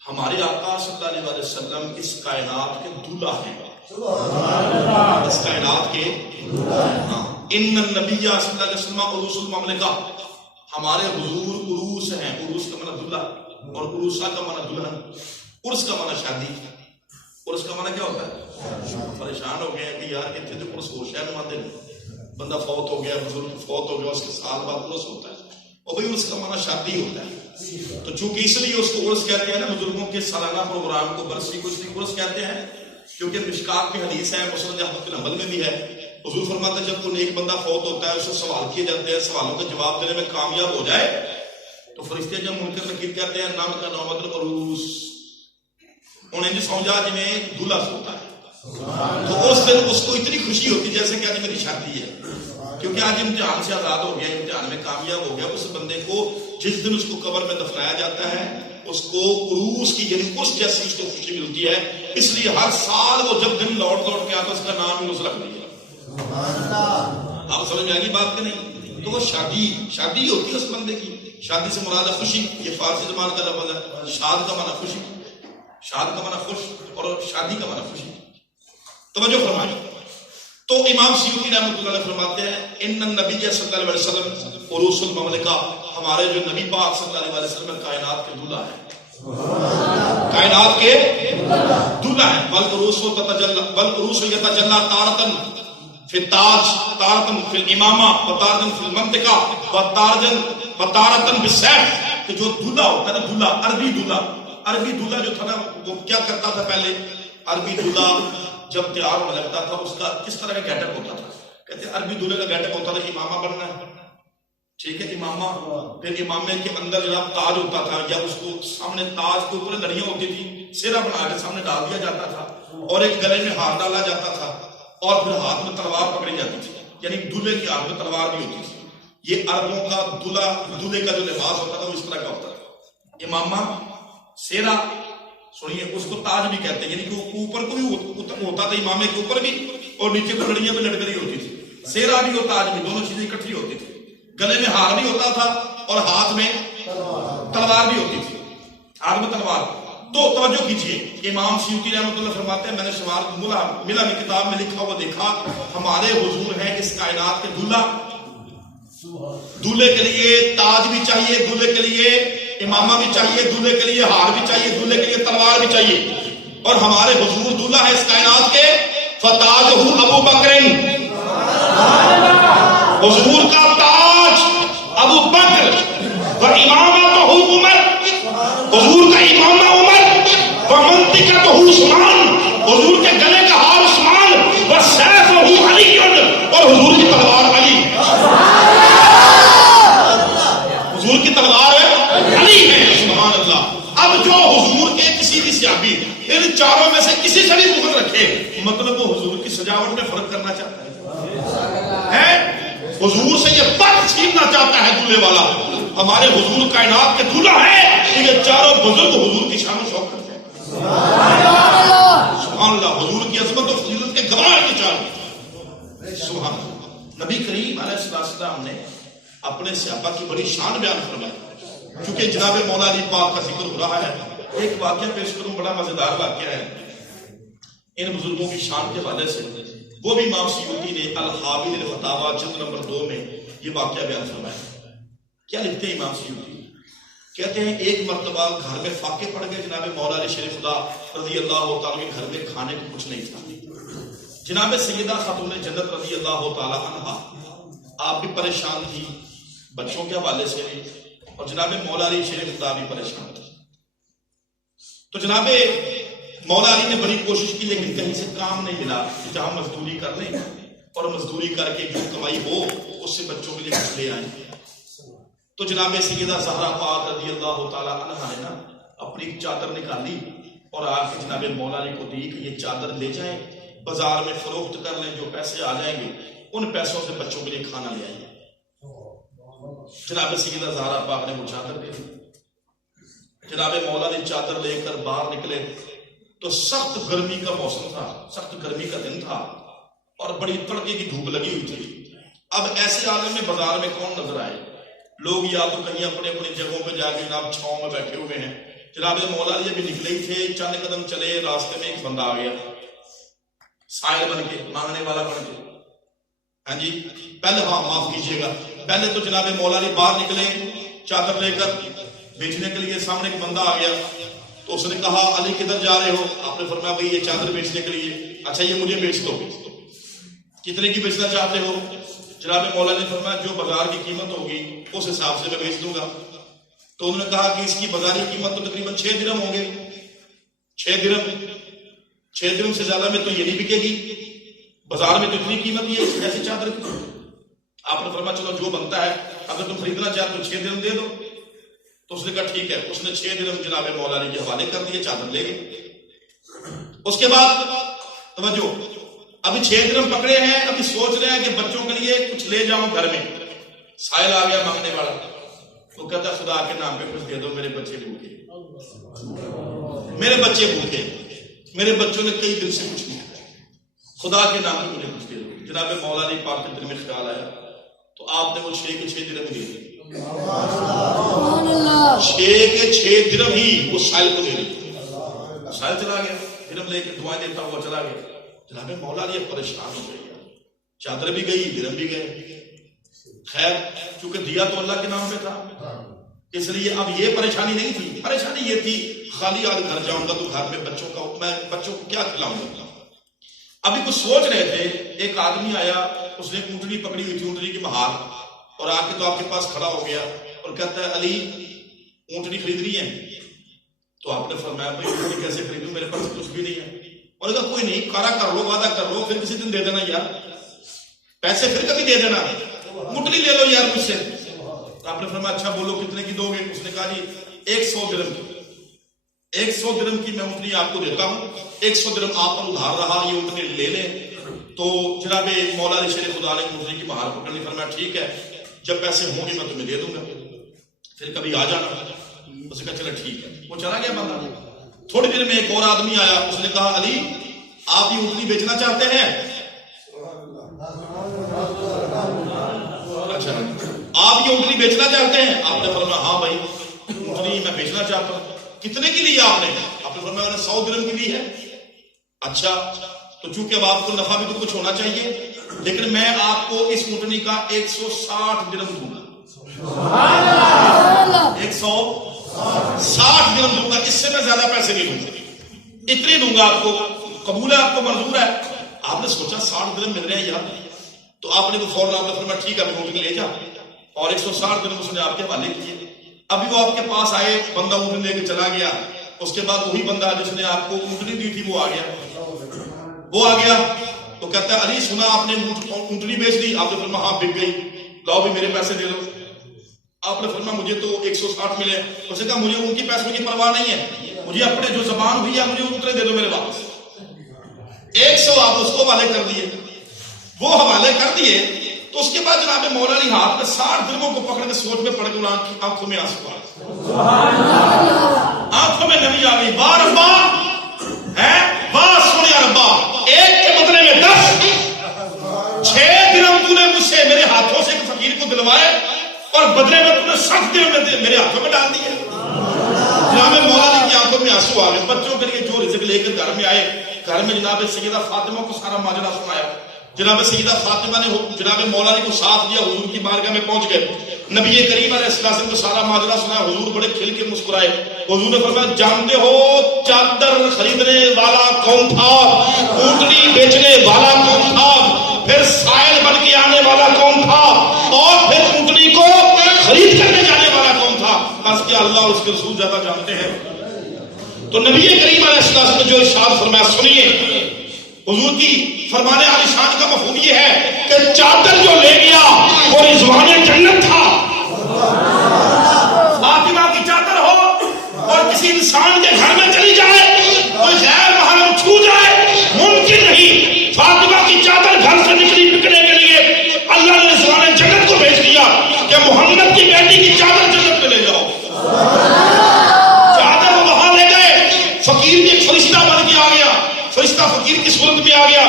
ہمارے آقا صلی اللہ علیہ وسلم اس کائنات کے دولہ ہیں، اس کائنات کے ان النبی صلی اللہ علیہ وسلم عروس المملکہ، ہمارے حضور عروس ہیں، عروس کا معنی دولہ اور عروسہ کا معنی دلہن۔ عرس کا معنی شادی. عرس کا معنی کیا ہوتا ہے؟ پریشان ہو گئے کہ یار اتنے تو عرس ہو شہر مانتے بندہ فوت ہو گیا, بزرگ فوت ہو گیا, اس کے سال بعد عرس ہوتا ہے. اور بھائی عرس کا معنی شادی ہوتا ہے. تو چونکہ اس لیے اس کو عرس کہتے ہیں نا, بزرگوں کے سالانہ پروگرام کو برسی کو اس لیے عرس کہتے ہیں, کیونکہ مشکات میں حدیث ہے, مسند احمد بن حنبل میں بھی ہے. حضور فرماتا ہے جب کوئی نیک بندہ فوت ہوتا ہے, اس سے سوال کیے جاتے ہیں, سوالوں کا جواب دینے میں کامیاب ہو جائے تو فرشتے جب منکر نکیر کہتے ہیں نام کا نومت العروس, انہیں جو سمجھا جی میں دلہا سوتا ہے. تو اس دن اس کو اتنی خوشی ہوتی جیسے کہ آج میری شادی ہے, کیونکہ آج امتحان سے آزاد ہو گیا, امتحان میں کامیاب ہو گیا. اس بندے کو جس دن اس کو قبر میں دفنایا جاتا ہے اس کو عروس کی یعنی اس جیسی اس کو خوشی ملتی ہے. اس لیے ہر سال وہ جب دن لوٹ کے آتا اس کا نام ہی عرس رکھ دیا. آپ سمجھ میں آگی بات کہ نہیں؟ تو وہ شادی ہوتی ہے اس بندے کی. شادی سے مراد ہے خوشی. یہ فارسی زبان کا لفظ ہے. شاد کا معنی خوشی, شاد کا معنی خوش, اور شادی کا معنی خوشی. توجہ فرمائیں. تو امام سیوطی رحمۃ اللہ علیہ فرماتے ہیں ان النبی صلی اللہ علیہ وسلم عروس المملکہ, ہمارے جو نبی پاک صلی اللہ علیہ وسلم کائنات کے دولہا ہیں, کائنات کے دولہا ہیں. بل عروس یتجلی تارتن فی التاج تارتن فی الامامہ وتارتن فی المنطقہ وتارتن بالسیف. کہ جو دولہا ہوتا ہے نا, دولہا عربی دولہا جو تھا نا, وہ کیا کرتا تھا پہلے؟ عربی دولہا جب تیار ہونے لگتا تھا اس کا کس طرح کا گیٹ اپ ہوتا تھا؟ کہتے ہیں عربی دولہے کا گیٹ اپ ہوتا تھا امامہ بننا ہے, ٹھیک ہے, امامہ. پھر امامے کے اندر جناب تاج ہوتا تھا, یا اس کو سامنے تاج کے اوپر لڑیاں ہوتی تھی, سیرا بنا کے سامنے ڈال دیا جاتا تھا, اور ایک گلے میں ہار ڈالا جاتا تھا, اور پھر ہاتھ میں تلوار پکڑی جاتی تھی, یعنی دولہے کے ہاتھ میں تلوار بھی ہوتی تھی. یہ عربوں کا دولہے کا جو لباس ہوتا تھا وہ اس طرح کا ہوتا تھا. امامہ, سیرا, سنیے اس کو تاج بھی کہتے ہیں, یعنی کہ اوپر کو بھی ہوتا تھا امامے کے اوپر بھی, اور نیچے کو لڑیاں میں لٹکری ہوتی تھی. سیرا بھی اور تاج بھی دونوں چیزیں اکٹھی ہوتی تھی. گلے میں ہار بھی ہوتا تھا اور ہاتھ میں تلوار بھی ہوتی تھی, ہاتھ میں تلوار. تو توجہ کیجیے, امام سیوطی رحمۃ اللہ فرماتے ہیں میں نے شمار ملا کی کتاب میں لکھا ہوا دیکھا, ہمارے حضور ہیں اس کائنات کے دولہا. دولہے کے لیے تاج بھی چاہیے, دولہے کے لیے امامہ بھی چاہیے, دولہے کے لیے ہار بھی چاہیے, دولہے کے لیے تلوار بھی چاہیے. اور ہمارے حضور دولہا ہے اس کائنات کے. فتاجہ ابو بکر, حضور کا تاج ابو بکر, و امامتہ عمر, حضور کا امامہ عمر, و منطقتہ عثمان, حضور کے گلے کا ہار عثمان, و سیفہ علی, اور حضور کی تلوار علی. حضور کی تلوار علی ہے, سبحان اللہ. اب جو حضور کے کسی بھی صحابی ان چاروں میں سے کسی سے بھی بغض رکھے, مطلب وہ حضور کی سجاوٹ میں فرق کرنا چاہتا ہے, حضور سے یہ پت چھیننا چاہتا ہے دولہے والا. ہمارے حضور کائنات کے دولہا ہے, تو یہ چاروں بزرگ حضور کی شان و شوکت ہے. سبحان اللہ. حضور کی عظمت و فضیلت کے گواہ کے چاروں. سبحان اللہ. نبی کریم علیہ السلام نے اپنے صحابہ کی بڑی شان بیان فرمائی. چونکہ جناب مولا علی پاک کا ذکر ہو رہا ہے, ایک واقعہ پیش کروں, بڑا مزیدار واقعہ ہے ان بزرگوں کی شان کے حوالے سے. وہ بھی امام سیوطی نے الحاوی للفتاوی جلد نمبر 2 میں یہ واقعہ بیان فرمایا. کیا لکھتے ہیں امام سیوطی؟ کہتے ہیں ایک مرتبہ گھر میں فاقے پڑ گئے جناب مولا علی شریف خدا رضی اللہ تعالیٰ کے گھر میں کھانے کو کچھ نہیں تھا. جناب سیدہ خاتون جنت رضی اللہ تعالیٰ عنہا آپ بھی پریشان تھی بچوں کے حوالے سے, اور جناب مولا علی شریف خدا بھی پریشان تھی. تو جناب مولا علی نے بڑی کوشش کی, لیکن کہیں سے کام نہیں ملا کہ جہاں مزدوری کر لیں اور مزدوری کر کے جو کمائی ہو اس سے بچوں کے لیے کچھ لے آئیں. تو جناب سیدہ زہرا پاک رضی اللہ تعالیٰ عنہا نے نا اپنی چادر نکالی اور آ کے جناب مولا علی کو دی کہ یہ چادر لے جائیں, بازار میں فروخت کر لیں, جو پیسے آ جائیں گے ان پیسوں سے بچوں کے لیے کھانا لے آئیں. جناب سیدہ زہرا پاک نے وہ چادر دے دی. جناب مولا علی چادر لے کر باہر نکلے تو سخت گرمی کا موسم تھا, سخت گرمی کا دن تھا, اور بڑی تڑکے کی دھوپ لگی ہوئی تھی. اب ایسے عالم میں بازار میں کون نظر آئے؟ لوگ یا تو کہیں اپنے اپنی جگہوں پہ جا کے جناب چھاؤں میں بیٹھے ہوئے ہیں. جناب مولا علی بھی نکلے ہی تھے, چند قدم چلے, راستے میں ایک بندہ آ گیا سائل بن کے, مانگنے والا بن کے. ہاں جی, پہلے ہاں معاف کیجیے گا, پہلے تو جناب مولا علی باہر نکلے چادر لے کر بیچنے کے لیے, سامنے ایک بندہ آ گیا. تو اس نے کہا علی کدھر جا رہے ہو؟ آپ نے فرمایا بھائی یہ چادر بیچنے کے لیے۔ اچھا یہ مجھے بیچ دو، کتنے کی بیچنا چاہتے ہو؟ جناب مولا نے فرمایا جو بازار کی قیمت ہوگی اس حساب سے میں بیچ دوں گا۔ تو انہوں نے کہا کہ اس کی بازاری قیمت تو تقریباً 6 درہم ہوں گے۔ 6 درہم سے زیادہ میں تو یہ نہیں بکے گی، بازار میں تو اتنی قیمت ہی ہے ایسی چادر کی۔ آپ نے فرمایا چلو جو بنتا ہے، اگر تم خریدنا چاہتے تو 6 درہم دے دو۔ تو اس نے کہا ٹھیک ہے، اس نے 6 درہم جناب مولا نے کے حوالے کر دیے، چادر لے گئے۔ اس کے بعد توجہ، ابھی 6 درہم پکڑے ہیں، ابھی سوچ رہے ہیں کہ بچوں کے لیے کچھ لے جاؤں گھر میں۔ سائل آ گیا مانگنے والا، تو کہتا خدا کے نام پہ کچھ دے دو، میرے بچے بھوکے، میرے بچے بھوکے، میرے بچوں نے کئی دن سے کچھ نہیں کھایا، خدا کے نام پہ مجھے کچھ دے دو۔ جناب مولا نے پاک کے دل میں خیال آیا تو آپ نے وہ 6 کے 6 درہم دے دیے۔ 6 کے 6 درہم ہی وہ سائل کو دے دیے۔ سائل چلا گیا، درہم لے کے دعائیں دیتا ہوا چلا گیا۔ جناب مولا نے پریشان ہو گیا، چادر بھی گئی، درہم بھی گئے۔ خیر چونکہ دیا تو اللہ کے نام پہ تھا، اس لیے اب یہ پریشانی نہیں تھی، پریشانی یہ تھی خالی آج گھر جاؤں گا تو گھر میں بچوں کو کیا کھلاؤں گا۔ ابھی کچھ سوچ رہے تھے، ایک آدمی آیا، اس نے اونٹنی پکڑی ہوئی تھی، اونٹنی کی مہار، اور آ کے تو آپ کے پاس کھڑا ہو گیا اور کہتا ہے علی اونٹنی خریدنی ہے؟ تو آپ نے فرمایا بھائی اونٹنی کیسے خریدوں، میرے پاس کچھ بھی نہیں ہے۔ اور کہا کوئی نہیں، کارا کر لو، وعدہ کر لو، پھر کسی دن دے دینا یار، پیسے پھر کبھی دے دینا، اونٹنی لے لو یار مجھ سے۔ تو آپ نے فرمایا اچھا بولو کتنے کی دو گے؟ اس نے کہا جی 100 درہم کی، 100 درہم کی میں اونٹنی آپ کو دیتا ہوں، 100 درہم آپ پر ادھار رہا، یہ اونٹنی لے لیں۔ تو جناب مولا علی شیر خدا نے اونٹنی کی مہار پکڑ لی، فرمایا ٹھیک ہے جب پیسے ہوں گے میں تمہیں دے دوں گا، پھر کبھی آ جانا۔ اس نے کہا چلو ٹھیک ہے، وہ چلا گیا بندہ۔ تھوڑی دیر میں ایک اور آدمی آیا، اس نے کہا علی آپ یہ اونٹنی بیچنا چاہتے ہیں؟ اچھا آپ یہ اونٹنی بیچنا چاہتے ہیں؟ آپ نے فرمایا ہاں بھائی اونٹنی میں بیچنا چاہتا ہوں۔ کتنے کی لی آپ نے؟ آپ نے فرمایا میں نے 100 درہم کی لی ہے۔ اچھا تو چونکہ اب آپ کو نفع بھی تو کچھ ہونا چاہیے، لیکن میں آپ کو اس اونٹنی کا 160 درہم دوں گا، 160 درہم دوں گا، اس سے میں زیادہ پیسے نہیں دوں گا، اتنے دوں گا آپ کو، قبول ہے آپ کو، منظور ہے؟ آپ نے سوچا 60 درہم مل رہے ہیں یار، تو آپ نے وہ فوراً آپ نے فرمایا ٹھیک ہے اونٹنی لے جا، اور 160 درہم اس نے آپ کے حوالے کیے۔ ابھی وہ آپ کے پاس آئے، بندہ اونٹنی لے کے چلا گیا، اس کے بعد وہی بندہ جس نے آپ کو اونٹنی دی تھی وہ آ گیا، تو کہتا ہے علی سنا آپ نے اونٹنی بیچ دی؟ آپ نے فرمایا ہاں بک گئی، لاؤ بھی میرے پیسے دے دو۔ آپ نے فرمایا مجھے تو 160 ملے۔ اس نے کہا مجھے ان کی پیسوں کی پرواہ نہیں ہے، مجھے اپنے جو زبان ہوئی ہے مجھے اتنے دے دو میرے واپس۔ 100 آپ اس کو حوالے کر دیے، وہ حوالے کر دیے، تو اس کے بعد جناب مولا علی ہاتھ میں 60 درہموں کو پکڑ کے سوچ میں پڑ گئے، آنکھوں میں آنسو آ گئے، آنکھوں میں نمی آ گئی۔ واہ ربا ہے، واہ سونے ربا، ایک کے بدلے میں 10، 6 درہم تو نے مجھ سے میرے ہاتھوں سے ایک فقیر کو دلوائے اور بدلے میں تو نے 7 درہم میرے ہاتھوں میں ڈال دیے۔ جناب مولا علی کی آنکھوں میں آنسو آ گئے۔ بچوں کے لیے جو رزق لے کر گھر میں آئے، گھر میں جناب سیدہ فاطمہ کو سارا ماجرا سنایا۔ جناب سیدہ فاطمہ نے جناب مولا علی کو ساتھ دیا، حضور کی بارگاہ میں پہنچ گئے، نبی کریم علیہ السلام کو سارا ماجرا سنایا۔ حضور بڑے کھل کے مسکرائے، حضور نے فرمایا جانتے ہو چادر خریدنے والا کون تھا، اونٹنی بیچنے والا کون تھا، پھر سائل بن کے آنے والا کون تھا، اور پھر اونٹنی کو خرید کرنے جانے والا کون تھا؟ بس کہ اللہ اور اس کے رسول زیادہ جانتے ہیں۔ تو نبی کریم علیہ السلام نے جو ارشاد فرمایا سنیے، حضور کی فرمانے عالی شان کا مفہوم یہ ہے کہ چادر جو لے گیا وہ رضوان جنت تھا۔ فاطمہ کی چادر ہو اور کسی انسان کے گھر میں چلی جائے، کوئی غیر محرم چھو جائے، ممکن نہیں۔ فاطمہ کی چادر گھر سے نکلی بکنے کے لیے، اللہ نے رضوان جنت کو بھیج دیا کہ محمد کی بیٹی کی چادر جنت میں لے جاؤ۔ چادر وہاں لے گئے، فقیر بھی ایک فرشتہ بن کے آ گیا، فرشتہ فقیر کی صورت میں آ گیا،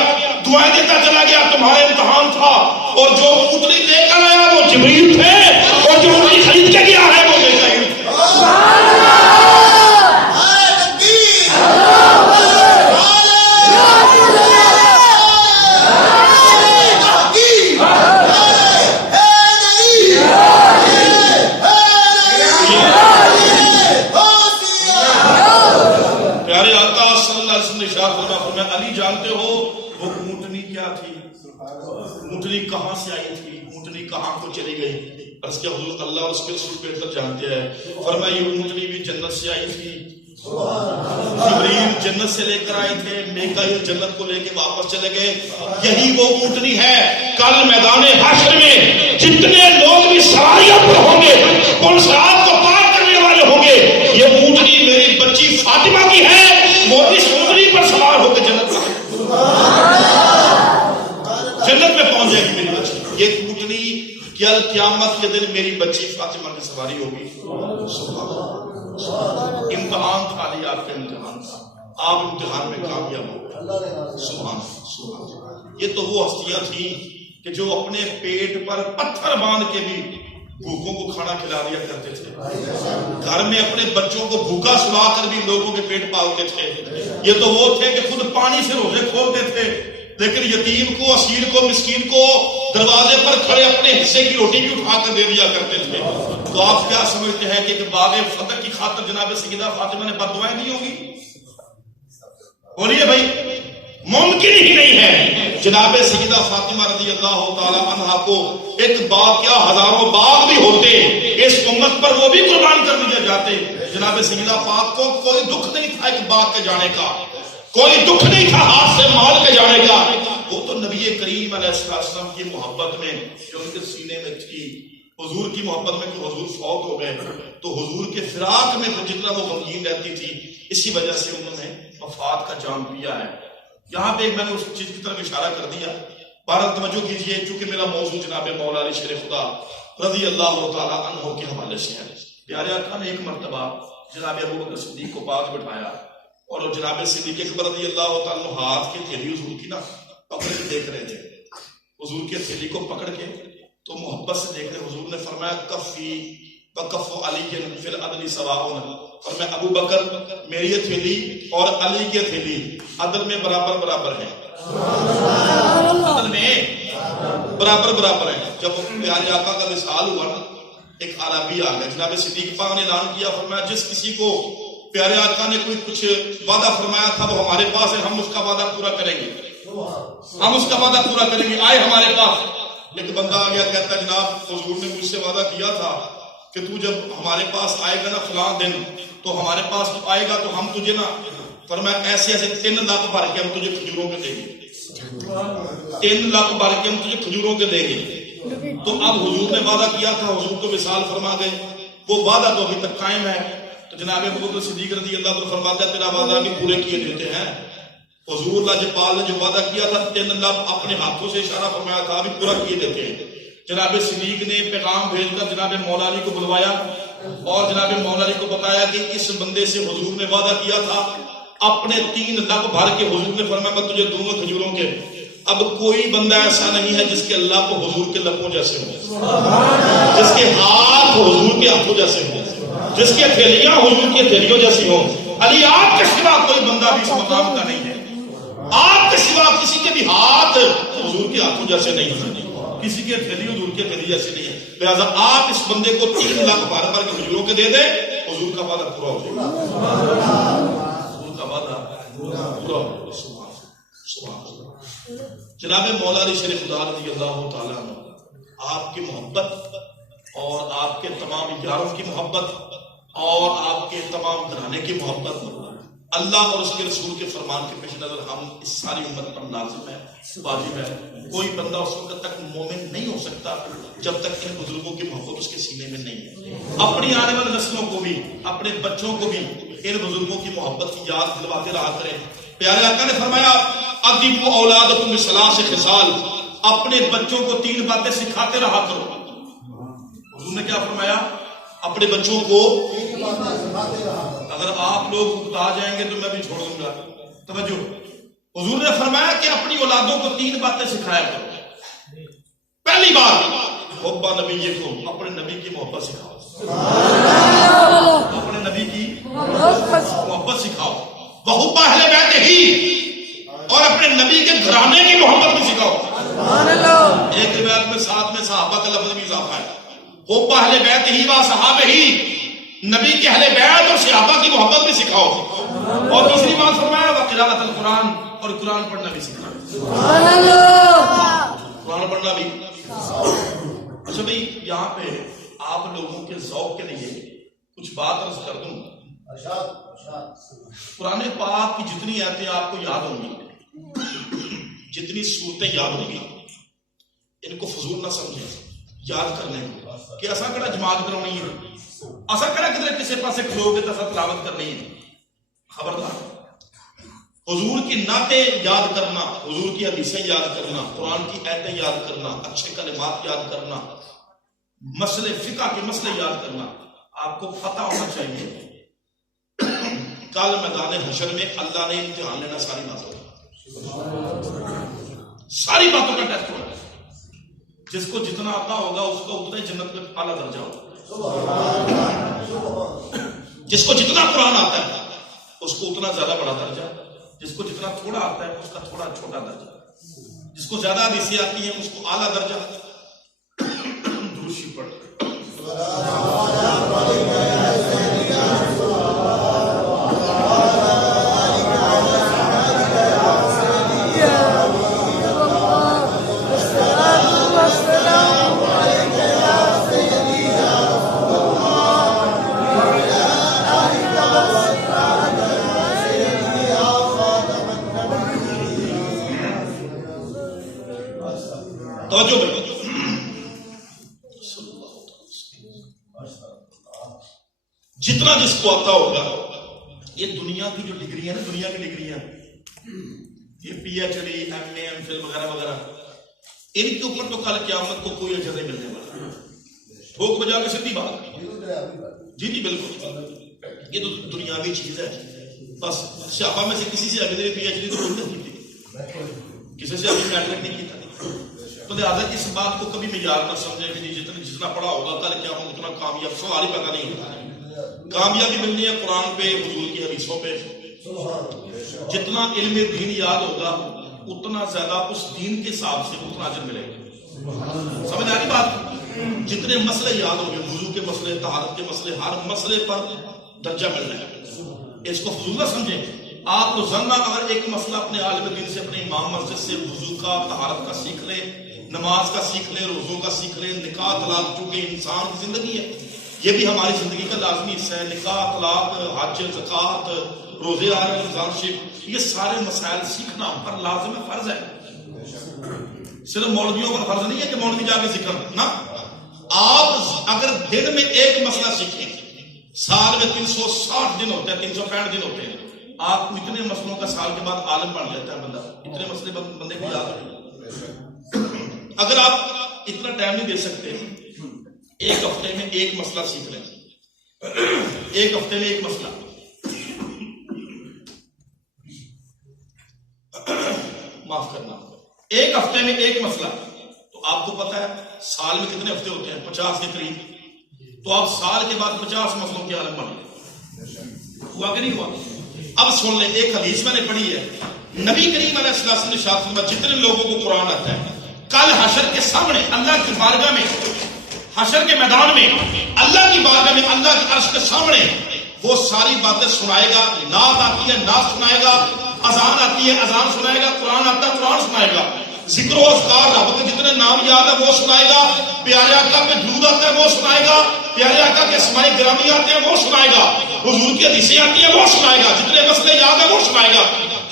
دعائیں دیتا چلا گیا، تمہارے امتحان تھا، اور جو اونٹنی لے کر آیا وہ جبریل تھے، اور جو اونٹنی خرید کے گیا ہے وہ میکائیل تھے۔ وہ اونٹنی کیا تھی؟ اونٹنی کہاں سے آئی تھی؟ اونٹنی کہاں کو چلی گئی؟ بس کیا حضور اللہ اور اس کے رسول بہتر جانتے ہیں. فرمایا یہ اونٹنی بھی جنت سے آئی تھی. جبریل جنت سے لے کر آئے تھے، میکائیل جنت کو لے کے واپس چلے گئے. یہی وہ اونٹنی ہے. کل میدان حشر میں جتنے لوگ بھی سواریوں پر ہوں گے، ان صراط کو پار کرنے والے ہوں گے، یہ اونٹنی میری بچی فاطمہ کی ہے. وہ اس اونٹنی پر سوار ہو کے جنت میں پہنچ جائے گی میری بچی. یہ اونٹنی کل قیامت کے دن میری بچی فاطمہ کی سواری ہوگی. امتحان تھا علی، آپ کا امتحان تھا، آپ امتحان میں کامیاب ہو گئے. سبحان. یہ تو وہ ہستیاں تھیں کہ جو اپنے پیٹ پر پتھر باندھ کے بھی بھوکوں کو کھانا کھلا دیا کرتے تھے. گھر میں اپنے بچوں کو بھوکا سلا کر بھی لوگوں کے پیٹ پالتے تھے. یہ تو وہ تھے کہ خود پانی سے روزے کھولتے تھے، لیکن یتیم کو، اسیر کو، مسکین کو دروازے پر کھڑے اپنے حصے کی روٹی بھی اٹھا کر دے دیا کرتے تھے. تو آپ کیا سمجھتے ہیں کہ باغ فتح کی خاطر جناب سیدہ فاطمہ نے بد دعائیں دی ہوگی؟ بولیے بھائی، ممکن ہی نہیں ہے. جناب سیدہ فاطمہ رضی اللہ تعالی عنہا کو ایک باغ کیا ہزاروں باغ بھی ہوتے، اس امت پر وہ بھی قربان کر دیے جاتے. جناب سیدہ پاک کو کوئی دکھ نہیں تھا ایک باغ کے جانے کا، کوئی دکھ نہیں تھا ہاتھ سے مال کے جانے کا. وہ تو نبی کریم علیہ السلام کی محبت میں جو ان کے سینے میں تھی، حضور کی محبت میں کہ حضور فوت ہو گئے تو حضور کے فراق میں جتنا وہ غمگین رہتی تھی، اسی وجہ سے انہوں نے وفات کا جام پیا ہے. یہاں پہ میں نے اس چیز کی طرف اشارہ کر دیا. بہرحال توجہ کیجیے، چونکہ میرا موضوع جناب مولا علی شیر خدا رضی اللہ تعالی عنہ کے حوالے سے ہے. پیارے آقا نے ایک مرتبہ جناب ابوبکر صدیق کو پاس بٹھایا اور جناب صدیق اکبر رضی اللہ تعالیٰ عنہ ہاتھ کی تھیلی حضور کی نا پکڑ کے دیکھ رہے تھے. حضور کی تھیلی کو پکڑ کے تو محبت سے دیکھ رہے. حضور نے فرمایا کفی وکف علی فی العدل سواء. فرمایا ابو بکر میری یہ تھیلی اور علی کی تھیلی عدل میں برابر برابر ہے، عدل میں برابر برابر ہے. جب پیارے آقا کا وصال ہوا نا، ایک عربی آ گیا. جناب صدیق پاک نے اعلان کیا، فرمایا جس کسی کو پیارے آقا نے کوئی کچھ وعدہ فرمایا تھا وہ ہمارے پاس ہے، ہم اس کا وعدہ پورا کریں گے، ہم اس کا وعدہ پورا کریں گے. آئے ہمارے پاس. ایک بندہ آ گیا، کہتا ہے جناب حضور نے مجھ سے وعدہ کیا تھا کہ تو جب ہمارے پاس آئے گا نا فلاں دن تو ہمارے پاس آئے گا تو ہم تجھے نا فرمایا ایسے ایسے 3 لاکھ بھر کے ہم تجھے کھجوروں کے دیں گے، 3 لاکھ بھر کے ہم تجھے کھجوروں کے دیں گے. تو اب حضور نے وعدہ کیا تھا، حضور کو وصال فرما گئے، وہ وعدہ تو ابھی تک قائم ہے. تو جناب ابوبکر صدیق رضی اللہ عنہ فرماتا ہے تیرا وعدہ بھی پورے کیے دیتے ہیں. حضور لاجپال نے جو وعدہ کیا تھا 3 لاکھ اپنے ہاتھوں سے اشارہ فرمایا تھا ابھی پورا کیے دیتے ہیں. جناب صدیق نے پیغام بھیج کر جناب مولا علی کو بلوایا اور جناب مولا علی کو بتایا کہ اس بندے سے حضور نے وعدہ کیا تھا اپنے 3 لاکھ بھر کے. حضور نے فرمایا میں تجھے دوں گا کھجوروں کے. اب کوئی بندہ ایسا نہیں ہے جس کے اللہ کو حضور کے لبوں جیسے ہو، جس کے ہاتھ حضور کے ہاتھوں جیسے ہو، جس کی تھیلیاں حضور کی تھیلیوں جیسی ہو. علی آپ کے سوا کوئی بندہ بھی اس مقام کا نہیں ہے. آپ کے سوا کسی کے بھی ہاتھ حضور کے ہاتھوں جیسے نہیں ہیں، کسی کے تھیلی حضور کے تھیلی جیسے نہیں ہے. لہٰذا آپ اس بندے کو 3 لاکھ بھر بھر کے حضوروں کے دے دیں، حضور کا وعدہ پورا ہو جائے گا. حضور کا وعدہ پورا ہو جائے گا. جناب مولا علی شیر خدا رضی اللہ تعالیٰ عنہ آپ کی محبت اور آپ کے تمام یاروں کی محبت اور آپ کے تمام گھرانے کی محبت اللہ اور اس کے رسول کے فرمان کے پیش نظر ہم اس ساری امت پر لازم ہے، واجب ہے. کوئی بندہ اس وقت تک مومن نہیں ہو سکتا جب تک ان بزرگوں کی محبت اس کے سینے میں نہیں ہے. اپنی آنے والی نسلوں کو بھی، اپنے بچوں کو بھی ان بزرگوں کی محبت کی یاد دلواتے رہا کریں. پیارے آقا نے فرمایا ادیبوا اولادکم بثلاث خصال، اپنے بچوں کو 3 باتیں سکھاتے رہا کرو. حضور نے کیا فرمایا؟ اپنے بچوں کو، اگر آپ لوگ اکتا جائیں گے تو میں بھی چھوڑ دوں گا. توجہ، حضور نے فرمایا کہ اپنی اولادوں کو 3 باتیں سکھایا کرو. پہلی بات حب نبیکم، اپنے نبی کی محبت سکھاؤ، اپنے نبی کی محبت سکھاؤ. وحب اہل بیت ہی، اور اپنے نبی کے گھرانے کی محبت بھی سکھاؤ. ایک روایت میں ساتھ میں صحابہ کا لفظ بھی اضافہ ہے. حب اہل بیت ہی و صحابہ ہی، نبی کے اہل بیت اور صحابہ کی محبت بھی سکھاؤ. اور تیسری بات فرمایا وقراءۃ القرآن، اور قرآن پڑھنا بھی سکھاؤ. قرآن پڑھنا بھی. اچھا بھائی یہاں پہ آپ لوگوں کے ذوق کے لیے کچھ بات عرض کر دوں. قرآن پاک کی جتنی آیتیں آپ کو یاد ہوں گی، جتنی صورتیں یاد ہوں گی، ان کو فضول نہ سمجھیں. یاد کر لیں کہ ایسا کڑا جماعت کرانی ہے، ایسا کڑا کدھر کسی پاسے کھلو گے تو ایسا تلاوت کرنی ہے. خبردار. حضور کی نعتیں یاد کرنا، حضور کی حدیثیں یاد کرنا، قرآن کی آیتیں یاد کرنا، اچھے کلمات یاد کرنا، مسئلے فقہ کے مسئلے یاد کرنا، آپ کو پتہ ہونا چاہیے کل میدان حشر میں اللہ نے امتحان لینا ساری باتوں کا، ساری باتوں کا ٹیسٹ ہونا. جس کو جتنا آتا ہوگا اس کو اتنا جنت میں اعلیٰ درجہ ہوگا. جس کو جتنا قرآن آتا ہے اس کو اتنا زیادہ بڑا درجہ، جس کو جتنا تھوڑا آتا ہے اس کا تھوڑا چھوٹا درجہ، جس کو زیادہ حدیثیں آتی ہیں اس کو اعلیٰ درجہ. دروشی پڑھ توجہ بھائی. جتنا جس کو آتا ہوگا، یہ دنیا کی جو ڈگری ہے نا، دنیا کی ڈگریاں، یہ پی ایچ ڈی، ایم اے، ایم فل وغیرہ وغیرہ، ان کے اوپر تو کل قیامت کو کوئی اجر نہیں ملنے والا. ٹھوک بجا کے سیدھی بات. جی جی بالکل، یہ تو دنیاوی چیز ہے. بس صحابہ میں سے کسی سے ابھی پی ایچ ڈی تو نہیں کی، کسی سے ابھی میٹرک نہیں کی. تو لہٰذا اس بات کو کبھی معیار نہ سمجھے کہ جتنا پڑھا ہوگا کل کیا ہوں اتنا کامیاب. سوال ہی پیدا نہیں ہوتا. کامیابی ملنی ہے قرآن پہ، حضور کی حدیثوں پہ. جتنا علم دین یاد ہوگا اتنا زیادہ اس دین کے حساب سے اتنا اجر ملے گا. سمجھ آ رہی بات؟ جتنے مسئلے یاد ہوں گے، وضو کے مسئلے، طہارت کے مسئلے، ہر مسئلے پر درجہ مل رہا ہے. اس کو فضول نہ سمجھیں. آپ روزانہ اگر ایک مسئلہ اپنے عالم دین سے، اپنے امام مسجد سے وضو کا، طہارت کا سیکھ لے، نماز کا سیکھ لے، روزوں کا سیکھ لے، نکاح طلاق، چونکہ انسان کی زندگی ہے، یہ بھی ہماری زندگی کا لازمی حصہ ہے. نکاح، طلاق، حج، زکوٰۃ، روزے آ رہے، رمضان شریف، یہ سارے مسائل سیکھنا پر لازم ہے، فرض ہے. صرف مولویوں پر فرض نہیں ہے کہ مولوی جا کے ذکر نہ. آپ اگر دن میں ایک مسئلہ سیکھیں، سال میں 360 دن ہوتے ہیں، 365 دن ہوتے ہیں، آپ کو اتنے مسئلوں کا سال کے بعد عالم بن جاتا ہے بندہ. اتنے مسئلے بندے کو یاد ہیں. اگر آپ اتنا ٹائم نہیں دے سکتے، ایک ہفتے میں ایک مسئلہ سیکھ لیں. ایک ہفتے میں ایک مسئلہ. معاف کرنا، ایک ہفتے میں ایک مسئلہ. تو آپ کو پتا ہے سال میں کتنے ہفتے ہوتے ہیں؟ 50 کے قریب. تو آپ سال کے بعد 50 مسئلوں کے عالم بن گئے. ہوا کہ نہیں ہوا؟ اب سن لیں، ایک حدیث میں نے پڑھی ہے، نبی کریم علیہ السلام نے ارشاد فرمایا جتنے لوگوں کو قرآن آتا ہے کل حشر کے سامنے اللہ کی بارگاہ میں، حشر کے میدان میں اللہ کی بارگاہ میں، اللہ کے عرش کے سامنے وہ ساری باتیں سنائے گا. نعت آتی ہے نعت سنائے گا، اذان آتی ہے اذان سنائے گا، قرآن آتا ہے قرآن سنائے گا، ذکر و اذکار رب کے جتنے نام یاد ہے وہ سنائے گا، پیارے آقا پہ درود آتا ہے وہ سنائے گا، پیارے آقا کے اسماء گرامی آتے ہیں وہ سنائے گا، حضور کی حدیثیں آتی ہیں وہ سنائے گا، جتنے مسئلے یاد ہیں وہ سنائے گا.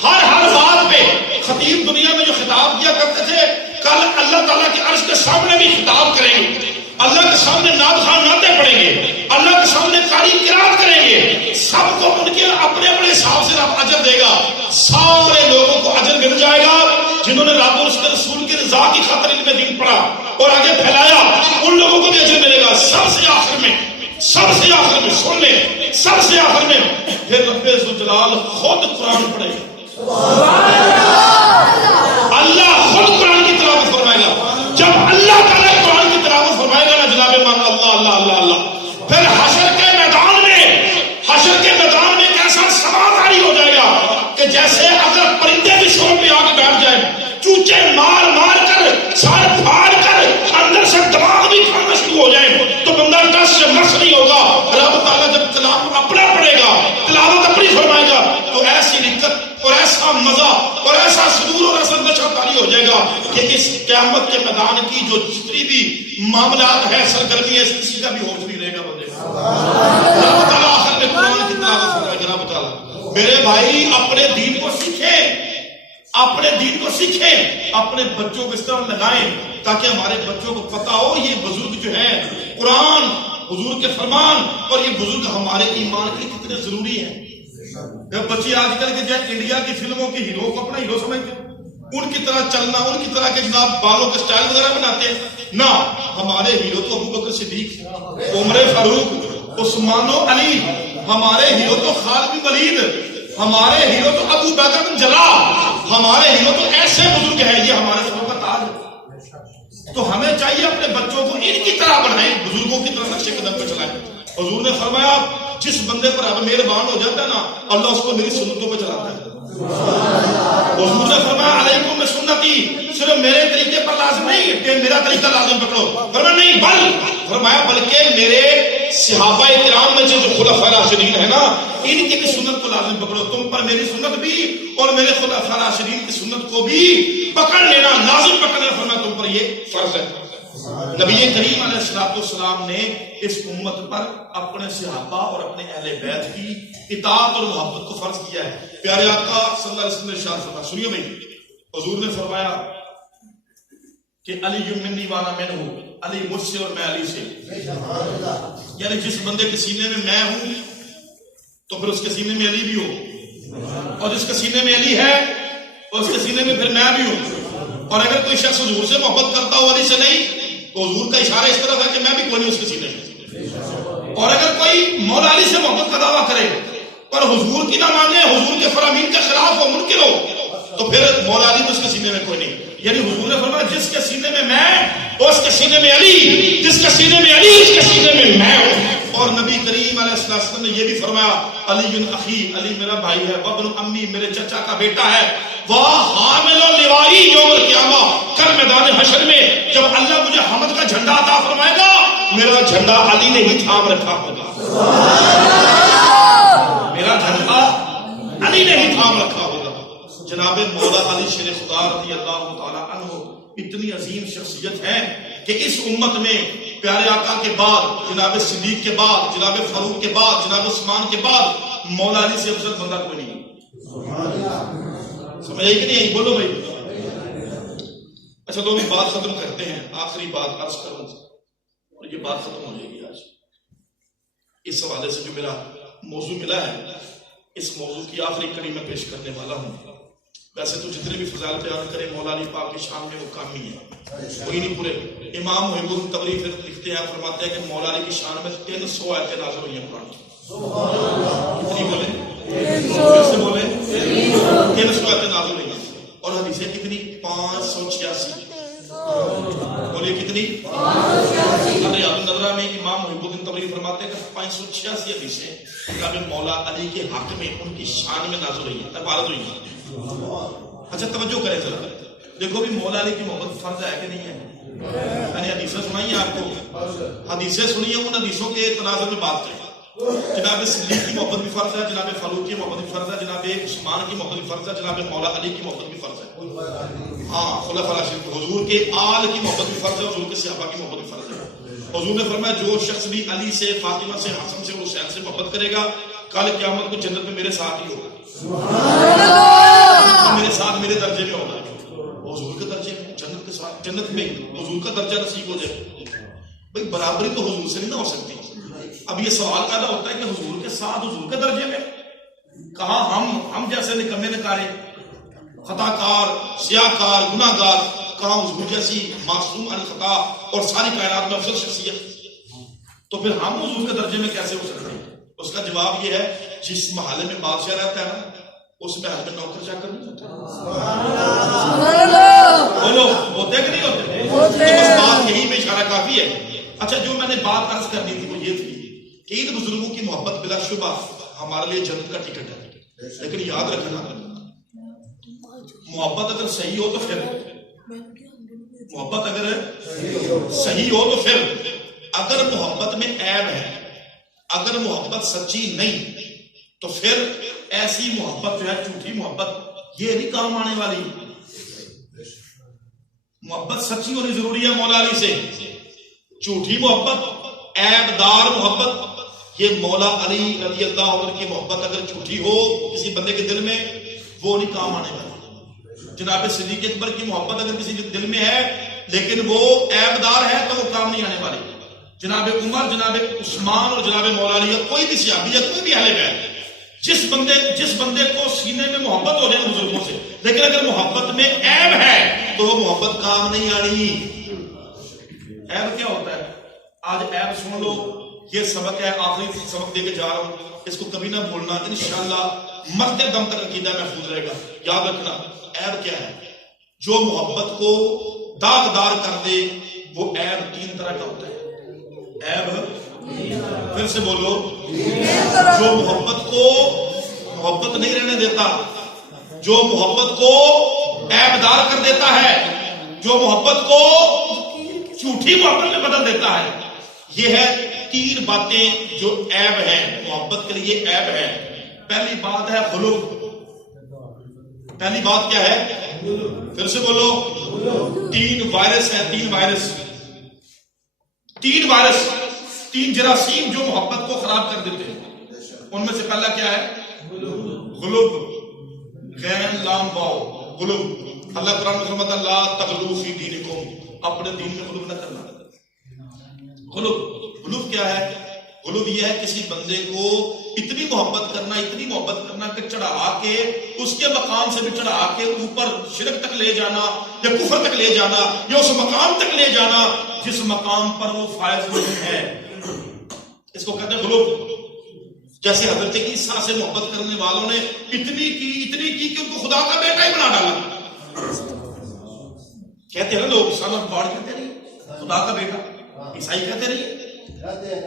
ہر بات پہ خطیب دنیا میں جو خطاب کیا کرتے تھے، کل اللہ تعالیٰ کے عرش کے سامنے بھی خطاب کریں گے. اللہ کے سامنے نعت خوان نعتیں پڑھیں گے، اللہ کے سامنے قاری قرات کریں گے. سب کو ان کے اپنے اپنے حساب سے رب اجر دے گا. سارے لوگوں کو اجر مل جائے گا جنہوں نے رب اور اس کے رسول کی رضا کی خاطر علم دین پڑھا اور آگے پھیلایا، ان لوگوں کو بھی اجر ملے گا. سب سے آخر میں سن لیں، سب سے آخر میں پھر رب ذوالجلال خود قرآن پڑھے گا. اللہ خود قرآن کی تلاوت فرمائے گا. جب اللہ تعالیٰ قرآن کی تلاوت فرمائے گا نا جناب مان اللہ اللہ اللہ اللہ، پھر حشر کے میدان میں ایک ایسا سما جاری ہو جائے گا کہ جیسے اگر پرندے بھی شور پہ آ کے بیٹھ جائیں، چوچے مار مار کر، سر پھاڑ کر، اندر سے دماغ بھی کھانا شروع ہو جائے، تو بندہ ٹس سے مس نہیں ہوگا. رب تعالیٰ جب کہ اس قیامت کے میدان کی جو جتنی بھی معاملات ہے سرگرمی ہے کسی کا بھی ہوش نہیں رہے گا بندے اللہ تعالیٰ آخر میں قرآن کی تلاوت فرمائے گا رب تعالیٰ میرے بھائی اپنے دین کو سیکھیں اپنے دین کو سیکھیں اپنے بچوں کو اس طرح لگائیں تاکہ ہمارے بچوں کو پتا ہو یہ بزرگ جو ہے قرآن حضور کے فرمان اور یہ بزرگ ہمارے ایمان کے لیے کتنے ضروری ہیں بچے آج کل کے جو انڈیا کی فلموں کے ہیرو کو اپنا ہیرو سمجھتے ہیں ان کی طرح چلنا ان کی طرح کے جناب بالوں کے سٹائل وغیرہ بناتے ہیں نہ ہمارے ہیرو تو ابو بکر صدیق عمر فاروق عثمان و علی ہمارے ہیرو تو خالد بن ولید ہمارے ہیرو تو ابو بکر بن جرح ہمارے ہیرو تو ایسے بزرگ ہیں یہ ہمارے سروں کا تاج ہے تو ہمیں چاہیے اپنے بچوں کو ان کی طرح بنائیں بزرگوں کی طرح نقشے قدم پہ چلائیں حضور نے فرمایا جس بندے پر اب مہربان ہو جاتا ہے نا اللہ اس کو میری سنتوں پہ چلاتا ہے حضور نے فرمایا علیکم بسنتی صرف میرے طریقے پر لازم نہیں کہ میرا طریقہ لازم پکڑو فرمایا نہیں فرمایا بلکہ میرے صحابہ کرام میں جو خلفاء راشدین ہیں نا ان کی بھی سنت کو لازم پکڑو تم پر میری سنت بھی اور میرے خلفاء راشدین کی سنت کو بھی پکڑ لینا لازم پکڑ لینا فرمایا تم پر یہ فرض ہے نبی کریم علیہ السلام نے اس امت پر اپنے صحابہ اور اپنے اہل بیت کی اطاعت اور محبت کو فرض کیا ہے پیارے آقا صلی اللہ علیہ وسلم نے ارشاد فرمایا سنیے بھائی حضور نے فرمایا کہ علی منی وانا منہ علی مجھ سے اور میں علی سے یعنی جس بندے کے سینے میں ہوں تو پھر اس کے سینے میں علی بھی ہو اور جس کے سینے میں علی ہے اور اس کے سینے میں پھر میں بھی ہوں اور اگر کوئی شخص حضور سے محبت کرتا ہو علی سے نہیں تو حضور کا اشارہ اس طرح ہے کہ میں بھی کوئی نہیں اس کے سینے میں اور اگر کوئی مولا علی سے محبت کا دعویٰ کرے پر حضور کی نہ مانے حضور کے فرامین کے خلاف ہو منکر ہو تو پھر مولا علی اس کے سینے میں کوئی نہیں یعنی حضور نے فرمایا جس کے سینے میں اس کے سینے میں علی جس کے سینے میں علی اس کے سینے میں ہوں اور نبی کریم علیہ السلام نے یہ بھی فرمایا علی اخی علی میرا بھائی ہے وابن امی میرے چچا کا بیٹا ہے وہ حامل لوائی یوم القیامہ کل میدان حشر میں جب اللہ مجھے حمد کا جھنڈا عطا فرمائے گا میرا جھنڈا علی نے ہی تھام رکھا ہوگا میرا جھنڈا علی نے ہی تھام رکھا ہوگا جناب مولا علی شیر خدا رضی اللہ تعالی عنہ اتنی عظیم شخصیت ہے کہ اس امت میں پیارے آقا کے بعد جناب صدیق کے بعد جناب فاروق کے بعد جناب عثمان کے بعد مولا علی سے افضل بندہ کوئی نہیں سمجھ آئی کہ نہیں آئی بولو بھائی اچھا تو ابھی بات ختم کرتے ہیں آخری بات عرض کروں اور یہ بات ختم ہو جائے گی آج اس حوالے سے جو میرا موضوع ملا ہے اس موضوع کی آخری کڑی میں پیش کرنے والا ہوں ویسے تو جتنے بھی فضائل بیان کرے مولا علی پاک کی شان میں وہ کام ہی ہے کوئی نہیں پورے امام محب التبری لکھتے ہیں فرماتے ہیں کہ مولا علی کی شان میں 300 آیتیں نازل ہوئی ہیں قرآن کی کتنی بولے سے بولے 300 آیتیں نازل ہوئی ہیں اور حدیثیں کتنی 586 بولیے کتنی نظرہ میں امام محب الدین تبری فرماتے ہیں کہ 586 حدیثیں جناب مولا علی کے حق میں ان کی شان میں نازل ہوئی ہیں عبارت ہوئی ہیں اچھا توجہ کریں ذرا دیکھو بھی مولا علی کی محبت فرض ہے کہ نہیں ہے میں نے حدیثیں سنائی ہیں آپ کو حدیثیں سنی ہیں ان حدیثوں کے تناظر میں بات کریں جناب صدیق کی محبت بھی فرض ہے جناب فاروق کی محبت بھی فرض ہے جناب عثمان کی محبت بھی فرض ہے جناب مولا علی کی محبت بھی فرض ہے ہاں خلفاء راشدین حضور کے آل کی محبت بھی فرض ہے حضور کے صحابہ کی محبت بھی فرض ہے حضور نے فرمایا جو شخص بھی علی سے فاطمہ سے حسن سے حسین سے محبت کرے گا کل قیامت کو جنت میں میرے ساتھ ہی ہوگا میرے ساتھ میرے درجے میں ہوگا حضور کے درجے میں جنت کے ساتھ جنت میں حضور کا درجہ نصیب ہو جائے بھائی برابری تو حضور سے نہیں نہ ہو سکتی اب یہ سوال پیدا ہوتا ہے کہ حضور کے ساتھ حضور کے درجے میں کہاں ہم جیسے نکمے نکارے خطا کار سیاہ کار گناہ گار کہاں حضور جیسی معصوم عن خطا اور ساری کائنات میں افضل شخصیت تو پھر ہم حضور کے درجے میں کیسے ہو سکتے ہیں اس کا جواب یہ ہے جس محلے میں بادشاہ رہتا ہے نا اس محل میں نوکر چاکر نہیں ہوتا بولو ہوتے کہ نہیں ہوتے بس بات یہی میں اشارہ کافی ہے اچھا جو میں نے بات عرض کرنی تھی وہ یہ تھی کہ ان بزرگوں کی محبت بلا شبہ ہمارے لیے جنت کا ٹکٹ ہے لیکن یاد رکھنا محبت اگر صحیح ہو تو پھر محبت اگر صحیح ہو تو پھر اگر محبت میں عیب ہے اگر محبت سچی نہیں تو پھر ایسی محبت جو ہے جھوٹی محبت یہ نہیں کام آنے والی محبت سچی ہونی ضروری ہے مولا علی سے. جھوٹی محبت، عیب دار محبت، یہ مولا علی رضی اللہ عنہ کی محبت اگر جھوٹی ہو کسی بندے کے دل میں، وہ نہیں کام آنے والی. جناب صدیق اکبر کی محبت اگر کسی کے دل میں ہے لیکن وہ عیب دار ہے تو وہ کام نہیں آنے والی. جناب عمر، جناب عثمان اور جناب مولا علی، کوئی بھی صحابی یا کوئی بھی اہل بیت، جس بندے کو سینے میں محبت ہو جائے بزرگوں سے، لیکن اگر محبت میں عیب ہے تو وہ محبت کام نہیں آنی. عیب کیا ہوتا ہے؟ آج عیب سن لو، یہ سبق ہے، آخری سبق دے کے جا رہا ہوں، اس کو کبھی نہ بھولنا، انشاءاللہ مرتے دم تک عقیدہ محفوظ رہے گا. یاد رکھنا عیب کیا ہے. جو محبت کو داغدار کر دے وہ عیب 3 طرح کا ہوتا ہے. عیب پھر سے بولو، جو محبت کو محبت نہیں رہنے دیتا، جو محبت کو عیب دار کر دیتا ہے، جو محبت کو جھوٹی محبت میں بدل دیتا ہے. یہ ہے 3 باتیں جو عیب ہیں، محبت کے لیے عیب ہے. پہلی بات ہے غلو. پہلی بات کیا ہے؟ پھر سے بولو. 3 وائرس ہیں، 3 وائرس، 3 وائرس، 3 جراثیم جو محبت کو خراب کر دیتے ہیں. ان میں سے پہلا کیا ہے؟ غلوب، غین لام واو، غلوب. اللہ قرآن میں فرماتا ہے لا تغلو فی دینکم، اپنے دین میں غلوب نہ کرنا. غلوب کیا ہے؟ غلوب یہ ہے کسی بندے کو اتنی محبت کرنا، اتنی محبت کرنا کہ چڑھا کے اس کے مقام سے بھی چڑھا کے اوپر شرک تک لے جانا یا کفر تک لے جانا یا اس مقام تک لے جانا جس مقام پر وہ فائز نہیں ہے. اس کو کہتے ہیں غلوب. جیسے حضرت عیسیٰ سے محبت کرنے والوں نے اتنی کی کہ ان کو خدا کا بیٹا ہی بنا ڈالا. کہتے ہیں نا لوگ سن آف گاڈ کہتے نہیں، خدا کا بیٹا. عیسائی کہتے نہیں.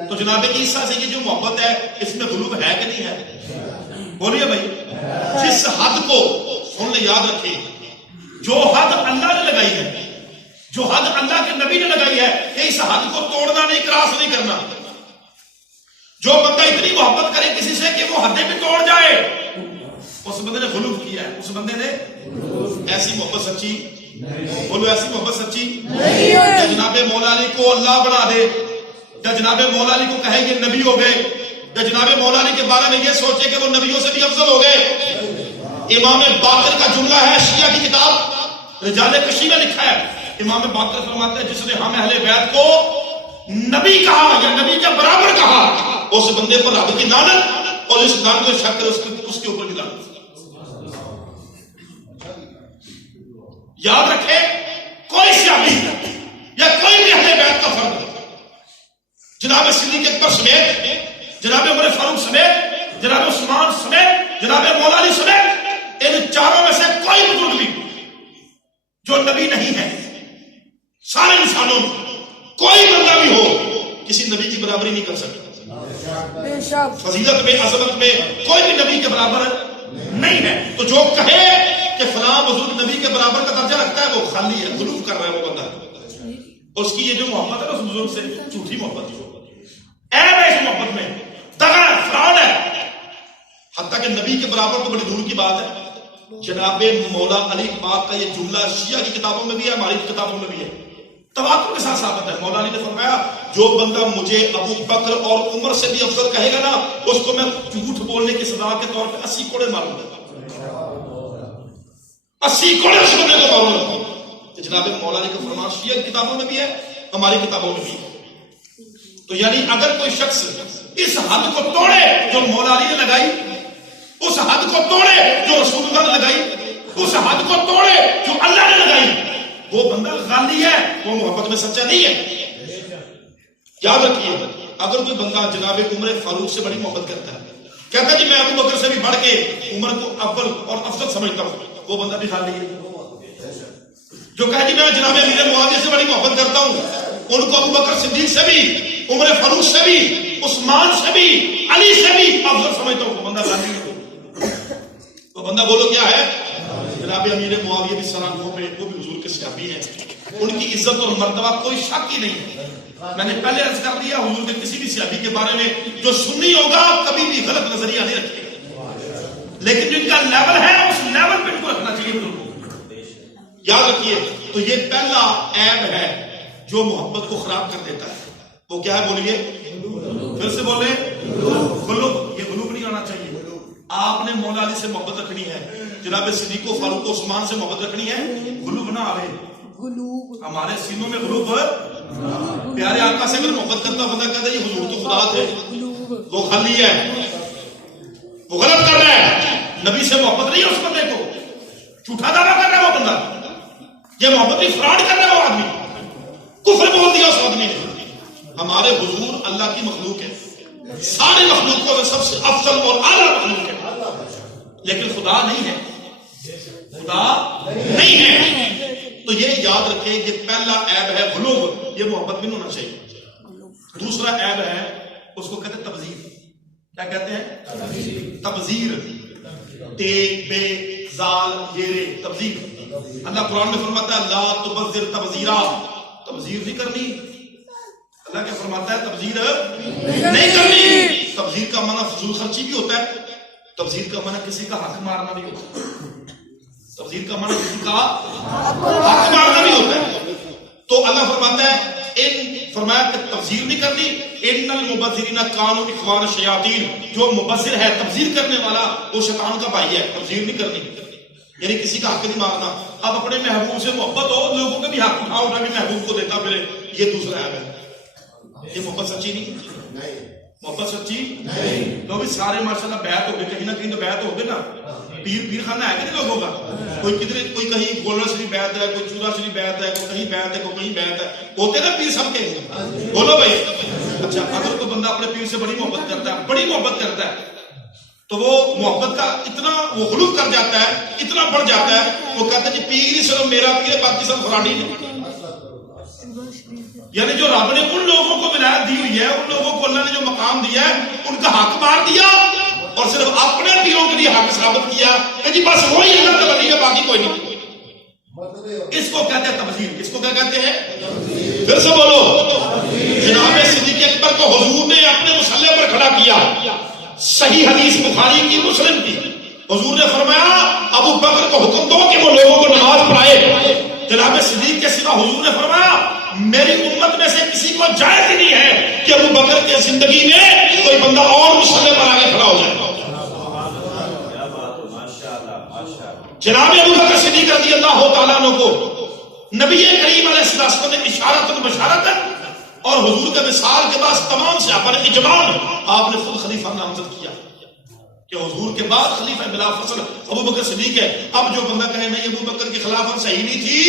تو جناب عیسیٰ سے یہ جو محبت ہے اس میں غلوب ہے کہ نہیں ہے؟ بولیے بھائی. جس حد کو سن لے، یاد رکھے، جو حد اللہ نے لگائی ہے، جو حد اللہ کے نبی نے لگائی ہے، کہ اس حد کو توڑنا نہیں، کراس نہیں کرنا. جو بندہ اتنی محبت کرے کسی سے کہ وہ حدیں بھی توڑ جائے، اس بندے نے غلوب کیا ہے. اس بندے نے ایسی محبت سچی، بولو ایسی محبت سچی. جناب مولا علی کو اللہ بنا دے، یا جناب مولا علی کو کہے یہ نبی ہو گئے، یا جناب مولا علی کے بارے میں یہ سوچے کہ وہ نبیوں سے بھی افضل ہو گئے. امام باقر کا جملہ ہے، شیعہ کی کتاب رجال کشی میں لکھا ہے. امام باقر فرماتے ہیں جس نے ہم اہل بیت کو نبی کہا یا نبی کے برابر کہا، اس بندے پر رب کی لعنت، اور اس لعنت کو شک کر اس کے اوپر بھی لعنت. یاد رکھے، کوئی صحابی یا کوئی بھی اہل بیت کا فرد، جناب صدیق اکبر سمیت، جناب عمر فاروق سمیت، جناب عثمان سمیت، جناب مولا علی سمیت، ان 4 میں سے کوئی بزرگ بھی جو نبی نہیں ہے، سارے انسانوں میں کوئی بندہ بھی ہو کسی نبی کی برابری نہیں کر سکتا. فضیلت میں، عظمت میں کوئی بھی نبی کے برابر نہیں ہے. تو جو کہے کہ فلاں بزرگ نبی کے برابر کا درجہ رکھتا ہے وہ خالی ہے، غلوب کر رہا ہے وہ بندہ. اس کی یہ جو محبت ہے اس بزرگ سے جھوٹی محبت ہے. عیب ہے اس محبت میں، دغا ہے، فراڈ ہے. حتیٰ کہ نبی کے برابر تو بڑی دور کی بات ہے. جناب مولا علی پاک کا یہ جملہ شیعہ کی کتابوں میں بھی ہے، ہماری کتابوں میں بھی ہے، تواتر کے ساتھ ثابت ہے. مولا علی نے فرمایا جو بندہ مجھے ابو بکر اور عمر سے بھی افضل کہے گا نا، اس کو میں جھوٹ بولنے کی سزا کے طور پہ 80 کوڑے ماروں گا. 80 کوڑے اس بندے کو ماروں گا. جناب مولا علی کا فرمان شیعہ کی کتابوں میں بھی ہے، ہماری کتابوں میں بھی ہے. تو یعنی اگر کوئی شخص اس حد کو توڑے جو مولا علی نے لگائی، اس حد کو توڑے جو رسول اللہ نے لگائی، اس حد کو توڑے جو اللہ نے لگائی، وہ بندہ غالی ہے، وہ محبت میں سچا نہیں ہے. یاد رکھیے، اگر کوئی بندہ جناب عمر فاروق سے بڑی محبت کرتا ہے، کہتا ہے جی میں ابو بکر سے بھی بڑھ کے عمر کو اول اور افضل سمجھتا ہوں، وہ بندہ بھی غالی ہے. جو کہے جی میں جناب امیر معاویہ سے بڑی محبت کرتا ہوں، ان کو ابو بکر صدیق سے بھی، عمر فاروق سے بھی، عثمان سے بھی، علی سے بھی افضل سمجھتا ہوں، وہ بندہ غالی ہے. وہ بندہ بولو کیا ہے؟ جناب امیر معاویہ بھی سلام پہ، وہ بھی حضور کے صحابی ہیں، ان کی عزت اور مرتبہ کوئی شک ہی نہیں ہے. میں نے پہلے عرض کر دیا، حضور کے کسی بھی صحابی کے بارے میں جو سنی ہوگا کبھی بھی غلط نظریہ نہیں رکھے گا، لیکن جن کا لیول ہے اس لیول پہ ان کو رکھنا چاہیے. یاد رکھیے تو یہ پہلا عیب ہے جو محبت کو خراب کر دیتا ہے. وہ کیا ہے بولیے؟ پھر سے بولے. غلوب. یہ غلوب نہیں آنا چاہیے. آپ نے مولا علی سے محبت رکھنی ہے, جناب صدیق و فاروق و عثمان سے محبت رکھنی ہے, غلوب نہ آئے. ہمارے سینوں میں غلوب ہے. پیارے آقا سے اگر محبت کرتا بندہ کہتا ہے یہ حضور تو خدا تھے, وہ خالی ہے, وہ غلط کر رہا ہے. نبی سے محبت نہیں ہے اس بندے کو, جھوٹا دعویٰ کر رہا ہے وہ بندہ, یہ محبت بھی فراڈ کر رہا ہے وہ آدمی, کفر بول دیا اس آدمی نے. ہمارے حضور اللہ کی مخلوق ہے, سارے مخلوقوں میں سب سے افضل اور اعلیٰ مخلوق ہے, لیکن خدا نہیں ہے, خدا نہیں ہے. تو یہ یاد رکھیں کہ پہلا عیب ہے غلوب, یہ محبت میں نہیں ہونا چاہیے. دوسرا عیب ہے اس کو کہتے ہیں تبذیر. کیا کہتے ہیں؟ تبذیر. تے بے زال یرے تبذیر. اللہ قرآن میں فرماتا ہے لا تبذر تبذیرا, تبذیر نہیں کرنی. اللہ کیا فرماتا ہے؟ تبذیر نہیں کرنی. تبذیر کا معنی فضول خرچی بھی ہوتا ہے, تبذیر کا معنی کسی کا حق مارنا بھی ہوتا ہے, تبذیر کا معنی کسی کا حق مارنا بھی ہوتا ہے. تو اللہ فرماتا ہے فرمایا کہ تبذیر نہیں کرنی. ان المبذرین کانوا اخوان الشیاطین, جو مبذر ہے تبذیر کرنے والا وہ شیطان کا بھائی ہے. تبذیر نہیں کرنی یعنی کسی کا حق نہیں مارنا. اب اپنے محبوب سے محبت ہو, لوگوں کے بھی حق اٹھا اٹھا کے محبوب کو دیتا پھرے, یہ دوسرا عیب ہے. یہ محبت سچی نہیں, محبت سچی نہیں. تو بھی سارے ماشاءاللہ بیعت ہو گئے, کہیں نہ کہیں تو بیعت ہو گئے نا. پیر خانہ ہے کہ نہیں لوگوں کا, کوئی کدھر کوئی کہیں گولڈن شریف بیعت ہے, کوئی چورا شریف بیعت ہے, کوئی کہیں بیعت ہے, کوئی کہیں بیعت ہے, ہوتے نا پیر سب کے. بولو بھائی. اچھا اگر کوئی بندہ اپنے پیر سے بڑی محبت کرتا ہے, بڑی محبت کرتا ہے, تو وہ محبت کا اتنا وہ غلو کر جاتا ہے, اتنا بڑھ جاتا ہے, وہ کہتا ہے جی پیر صرف میرا پیر ہے, باقی سب فراڈی نہیں. یعنی جو رب نے ان لوگوں کو ولایت دی ہوئی ہے, ان لوگوں کو اللہ نے جو مقام دیا ہے, ان کا حق مار دیا اور صرف اپنے پیروں کے لیے حق ثابت کیا کہ جی بس وہی اللہ کا ولی ہے, باقی کوئی نہیں. اس کو کہتے ہیں تبذیر. اس کو کیا کہتے ہیں؟ پھر سے بولو. جناب صدیق اکبر کو حضور نے اپنے مصلی پر کھڑا کیا. صحیح حدیث بخاری کی, مسلم کی. حضور نے فرمایا ابو بکر کو حکم دو کہ وہ لوگوں کو نماز پڑھائے. جناب صدیق کے سوا حضور نے فرمایا میری امت میں سے کسی کو جائز ہی نہیں ہے کہ ابو بکر کے زندگی میں کوئی بندہ اور مصلی پر آگے کھڑا ہو جائے. جناب ابو بکر صدیق رضی اللہ تعالیٰ عنہ کو نبی کریم علیہ السلام نے اشارت و بشارت اور حضور کے وصال کے بعد تمام صحابہ نے اجماع آپ نے خود خلیفہ نامزد کیا کہ حضور کے بعد خلیفہ بلا فصل ابو بکر صدیق ہے. اب جو بندہ کہے نہیں ابو بکر کی خلافت صحیح نہیں تھی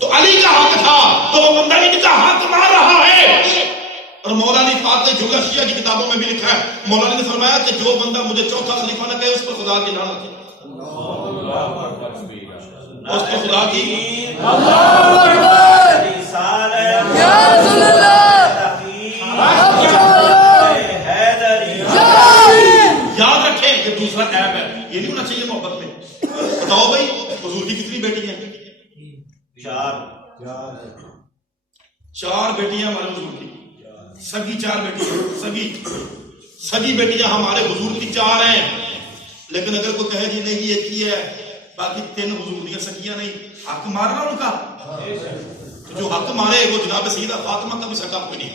تو علی کا حق تھا, تو وہ بندہ ان کا حق مار رہا ہے. اور مولا علی فاتح جھولا شیعہ کی کتابوں میں بھی لکھا ہے, مولا علی نے فرمایا کہ جو بندہ مجھے چوتھا خلیفہ نہ کہے اس پر خدا کی لعنت ہے, اس پر خدا کی. یاد رکھیں یہ دوسرا عیب ہے, یہ نہیں ہونا چاہیے محبت میں. بتاؤ بھائی حضور کی کتنی بیٹی ہیں؟ چار بیٹیاں ہمارے حضور کی, سگی 4 بیٹیاں, سگی بیٹیاں ہمارے حضور کی 4 ہیں. لیکن اگر کوئی کہے جی نہیں ایک ہی ہے, باقی 3 حضور کی سگیاں نہیں, حق مارنا ان کا. جو حق مارے وہ جناب سیدہ فاطمہ کا بھی سگا کوئی نہیں.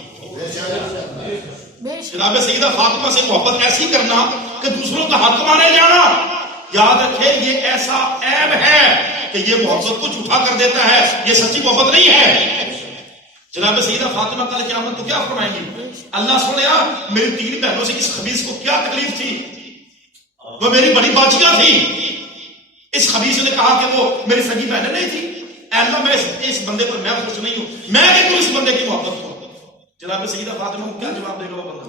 جناب سیدہ فاطمہ سے محبت ایسی کرنا کہ دوسروں کا حق مارے جانا, یاد رکھے یہ ایسا عیب ہے کہ یہ محبت کو جھوٹا کر دیتا ہے, یہ سچی محبت نہیں ہے. جناب سیدہ فاطمہ کل قیامت کو کیا فرمائیں گی؟ اللہ سنیا میری 3 بہنوں سے اس خبیث کو کیا تکلیف تھی, وہ میری بڑی باچیاں تھی. اس خبیث نے کہا کہ وہ میری سگی بہنیں نہیں تھی. اے اللہ میں اس بندے پر میں خوش نہیں ہوں, میں کہ اس بندے کی محبت ہوں. جناب سیدہ فاطمہ کو کیا جواب دے گا وہ بندہ؟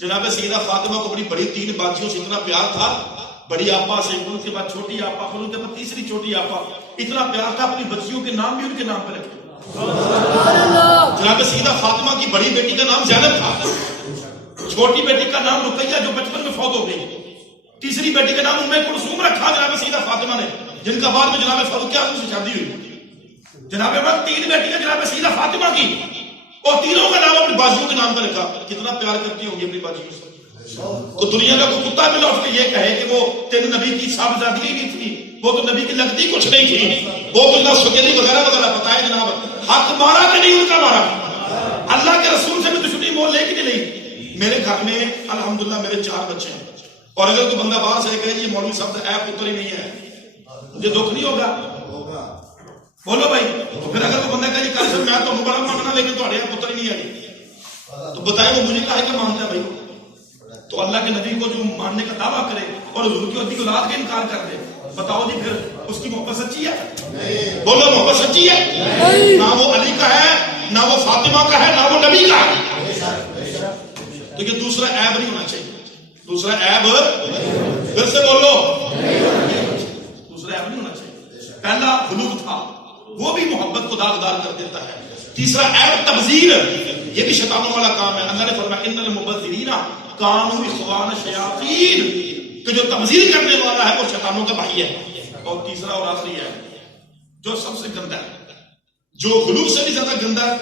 جناب سیدہ فاطمہ کو بڑی بڑی 3 باچیوں سے اتنا پیار تھا, بڑی آپا سے, ان کے بعد چھوٹی آپا, پھر ان کے بعد تیسری چھوٹی آپا, اتنا پیار تھا اپنی بچیوں کے نام بھی ان کے نام پہ رکھے. جناب سیدہ فاطمہ کی بڑی بیٹی کا نام زینب تھا, چھوٹی بیٹی کا نام رقیہ جو بچپن میں فوت ہو گئی, تیسری بیٹی کا نام ام کلثوم رکھا جناب سیدہ فاطمہ نے, جن کا بعد میں جناب فاروق اعظم سے شادی ہوئی. جناب 3 بیٹیاں جناب سیدہ فاطمہ کی, اور تینوں کا نام اپنی باجیوں کے نام پر رکھا. کتنا پیار کرتی ہوگی اپنی باجیوں سے. تو دنیا کا کوئی کتا بھی لوٹ کے یہ کہے کہ وہ 3 نبی کی صاحبزادی نہیں تھی, وہ تو نبی کی لگتی کچھ نہیں تھی، وہ تو اللہ سکیلی وغیرہ وغیرہ بتائے جناب، حق مارا کہ نہیں ان کا مارا؟ اللہ کے رسول سے بھی دشمنی مول لے کہ نہیں لئی؟ میرے گھر میں الحمدللہ میرے 4 بچے ہیں، اور اگر کوئی بندہ باہر سے کہے جی مولوی صاحب کا پتر ہی نہیں ہے، مجھے دکھ نہیں ہوگا؟ بولو بھائی، تو پھر اگر کوئی بندہ کہے جی کل سے میں تو بڑا ماننا لیکن تمہارے یہاں پتر ہی نہیں ہے، تو بتائے وہ مجھے کہا کہ مانتا ہے بھائی؟ تو اللہ کے نبی کو جو ماننے کا دعویٰ کرے اور حضور کی عہدی اولاد کا انکار کر دے، بتاؤ جی پھر اس کی محبت سچی ہے؟ بولو محبت سچی ہے؟ نہ وہ علی کا ہے، نہ وہ فاطمہ کا ہے، نہ وہ نبی کا ہے۔ تو یہ دوسرا عیب نہیں ہونا چاہیے، دوسرا عیب پھر سے بولو، دوسرا عیب نہیں ہونا چاہیے۔ پہلا غلو تھا، وہ بھی محبت کو داغدار کر دیتا ہے۔ تیسرا عیب تبذیر، یہ بھی شیطانوں والا کام ہے۔ اللہ نے فرمایا ان المبذرین کانوا اخوان الشیاطین، کہ جو تبذیر کرنے والا ہے وہ شیطانوں کا بھائی ہے۔ اور تیسرا اور آخری ہے جو سب سے گندا ہے، جو غلو سے بھی زیادہ گندا ہے،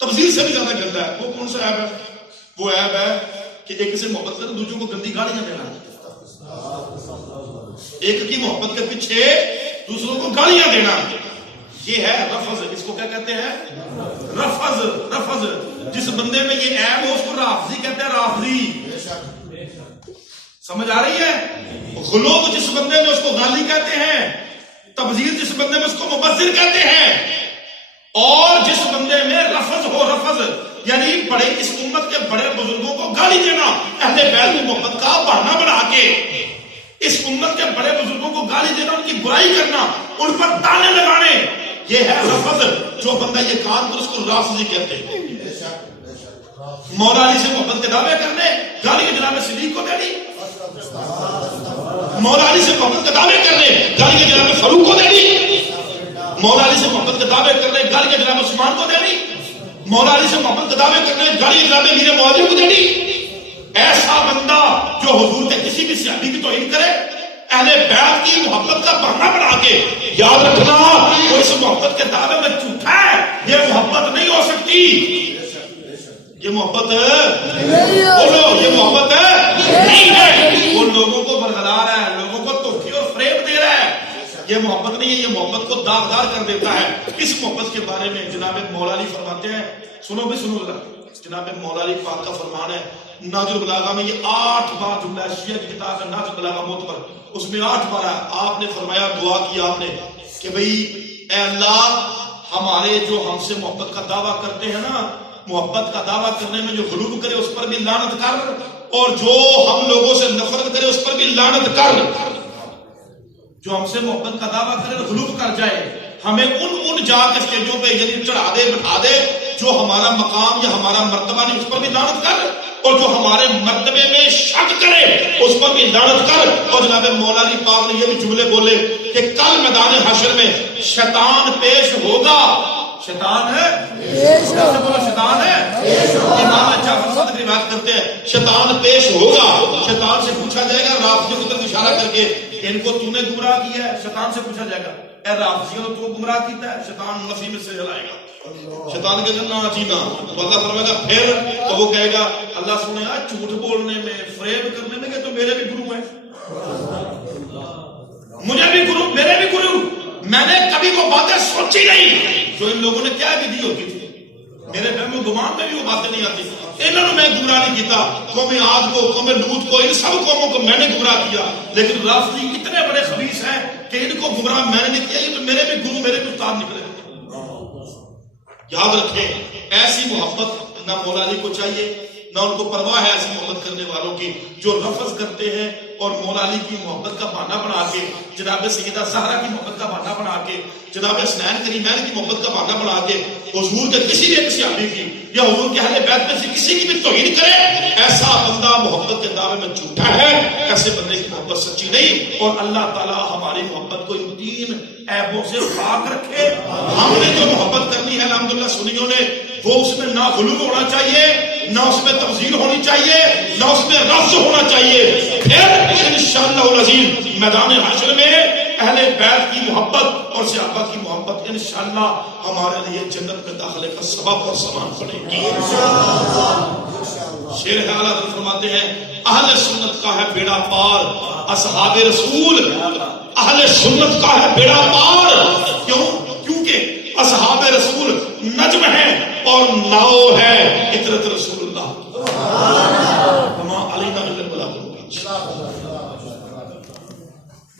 تبذیر سے بھی زیادہ گندا ہے، وہ کون سا عیب ہے؟ وہ عیب ہے کہ ایک سے محبت کرے دوسروں کو گندی گالیاں دینا، ایک کی محبت کے پیچھے دوسروں کو گالیاں دینا، یہ ہے رفض۔ اس کو کیا کہتے ہیں؟ رفض۔ رفض جس بندے میں یہ عیب ہو اس کو رافضی کہتے ہیں، رافضی۔ سمجھ آ رہی ہے؟ غلو جس بندے میں اس کو غالی کہتے ہیں، تبذیر جس بندے میں اس کو مبذر کہتے ہیں، اور جس بندے میں رفض ہو، رفض یعنی بڑے اس امت کے بڑے بزرگوں کو گالی دینا، اہل بیت کی محبت کا بہانہ بنا کے اس امت کے بڑے بزرگوں کو گالی دینا، ان کی برائی کرنا، ان پر تانے لگانے، یہ ہے رفض۔ جو بندہ یہ کام کر اس کو رافضی کہتے ہیں۔ مولا علی سے محبت کے دعوے کرنے، گالی کے جناب صدیق کو دینی، مولا علی سے محبت کے دعوے کرنے، گالی کے جناب فاروق کو دینی، مولا علی سے محبت کے دعوے کرنے، گالی کے جناب عثمان کو دینی، مولا علی سے محبت کے دعوے کرنے، گالی کے جناب میر معاویہ کو دینی۔ ایسا بندہ جو حضور کے کسی بھی صحابی کی توہین کرے، اہل بیت کی محبت کا بہانہ بنا کے، یاد رکھنا وہ اس محبت کے دعوے میں جھوٹا ہے، یہ محبت نہیں ہو سکتی، یہ محبت بولو، یہ محبت نہیں ہے۔ وہ لوگوں کو برگلا رہا ہے، لوگوں کو دھوکے اور فریب دے رہا ہے، یہ محبت نہیں ہے، یہ محبت کو داغدار کر دیتا ہے۔ اس محبت کے بارے میں جناب مولا علی فرماتے ہیں، سنو بھی سنو ذرا، جناب مولا علی پاک کا فرمان ہے نہج البلاغہ میں، یہ 8 بار جملہ شیعہ کی کتاب ہے نہج البلاغہ معتبر، اس میں 8 بار ہے۔ آپ نے فرمایا، دعا کی آپ نے کہ بھئی اے اللہ، ہمارے جو ہم سے محبت کا دعویٰ کرتے ہیں نا، محبت کا دعویٰ کرنے میں جو غلو کرے اس پر بھی لعنت کر، اور جو ہم لوگوں سے نفرت کرے اس پر بھی لعنت کر۔ جو ہم سے محبت کا دعویٰ کرے غلو کر جائے، ہمیں ان جا کے اسٹیجوں پہ یعنی چڑھا دے، بٹھا دے، جو ہمارا مقام یا ہمارا مرتبہ نہیں اس پر بھی لعنت کر، اور جو ہمارے مرتبے میں شک کرے اس پر بھی لعنت کر۔ اور جناب مولا علی پاک نے یہ بھی جملے بولے کہ کل میدان حشر میں شیطان پیش ہوگا، شیطان ہے، شیطان ہے، امام جعفر صادق روایت کرتے ہیں شیطان پیش ہوگا، شیطان سے پوچھا جائے گا رافضیوں کی طرف اشارہ کر کے، ان کو تو نے گمراہ کیا ہے، شیطان سے پوچھا جائے گا اے رافضیوں تو گمراہ کیتا ہے، شیطان نفی میں سے جلائے گا، شیطان کہے گا نا جینا، تو اللہ فرمائے گا پھر، تو وہ کہے گا اللہ سنے گا جھوٹ بولنے میں، فریب کرنے میں، کہ تو میرے بھی گرو ہیں، مجھے بھی گرو، میرے بھی گرو، میں نے کبھی وہ باتیں سوچی نہیں جو ان لوگوں نے کیا بھی دی ہوتی تھی، میرے فہم و گمان میں بھی وہ باتیں نہیں آتی، انہوں نے میں گمراہ نہیں کیتا، قوم عاد کو، قوم لوط کو، ان سب قوموں کو میں نے گمراہ کیا، لیکن رافضی اتنے بڑے خبیث ہیں کہ ان کو گمراہ میں نے نہیں کیا، یہ تو میرے بھی گرو، میرے بھی استاد نکلے۔ یاد رکھیں ایسی محبت نہ مولا علی کو چاہیے، نہ ان کو پرواہ ہے ایسی محبت کرنے والوں کی جو رفض کرتے ہیں اور مولا علی کی محبت کا بہانہ بنا کے، جناب سیدہ زہرا کی محبت کا بہانہ بنا کے، جناب حسنین کریمین کی محبت کا بہانہ بنا کے حضور کے کسی بھی ایک صحابی کی یا حضور کے اہل بیت میں سے کسی کی بھی توہین کرے، ایسا بندہ محبت کے دعوے میں جھوٹا ہے، ایسے بندے کی محبت سچی نہیں۔ اور اللہ تعالی ہماری محبت کو ان 3 عیبوں سے پاک رکھے۔ ہم نے جو محبت کرنی ہے الحمدللہ سنیوں نے، وہ اس میں نہ غلو ہونا چاہیے، نہ اس میں تبذیر ہونی چاہیے، نہ اس میں رفض ہونا چاہیے، پھر انشاءاللہ العزیز میدان حشر میں اہل بیت کی محبت اور صحابہ کی محبت انشاءاللہ ہمارے لیے جنت میں داخلے کا سبب اور سامان بنے گی۔ شیر خیال حضرت فرماتے ہیں اہل سنت کا ہے بیڑا پار، اصحاب رسول اہل اہل سنت کا ہے بیڑا پار. کیوں؟ کیونکہ اصحاب رسول نجم ہے اور ناؤ ہے اطرت رسول اللہ.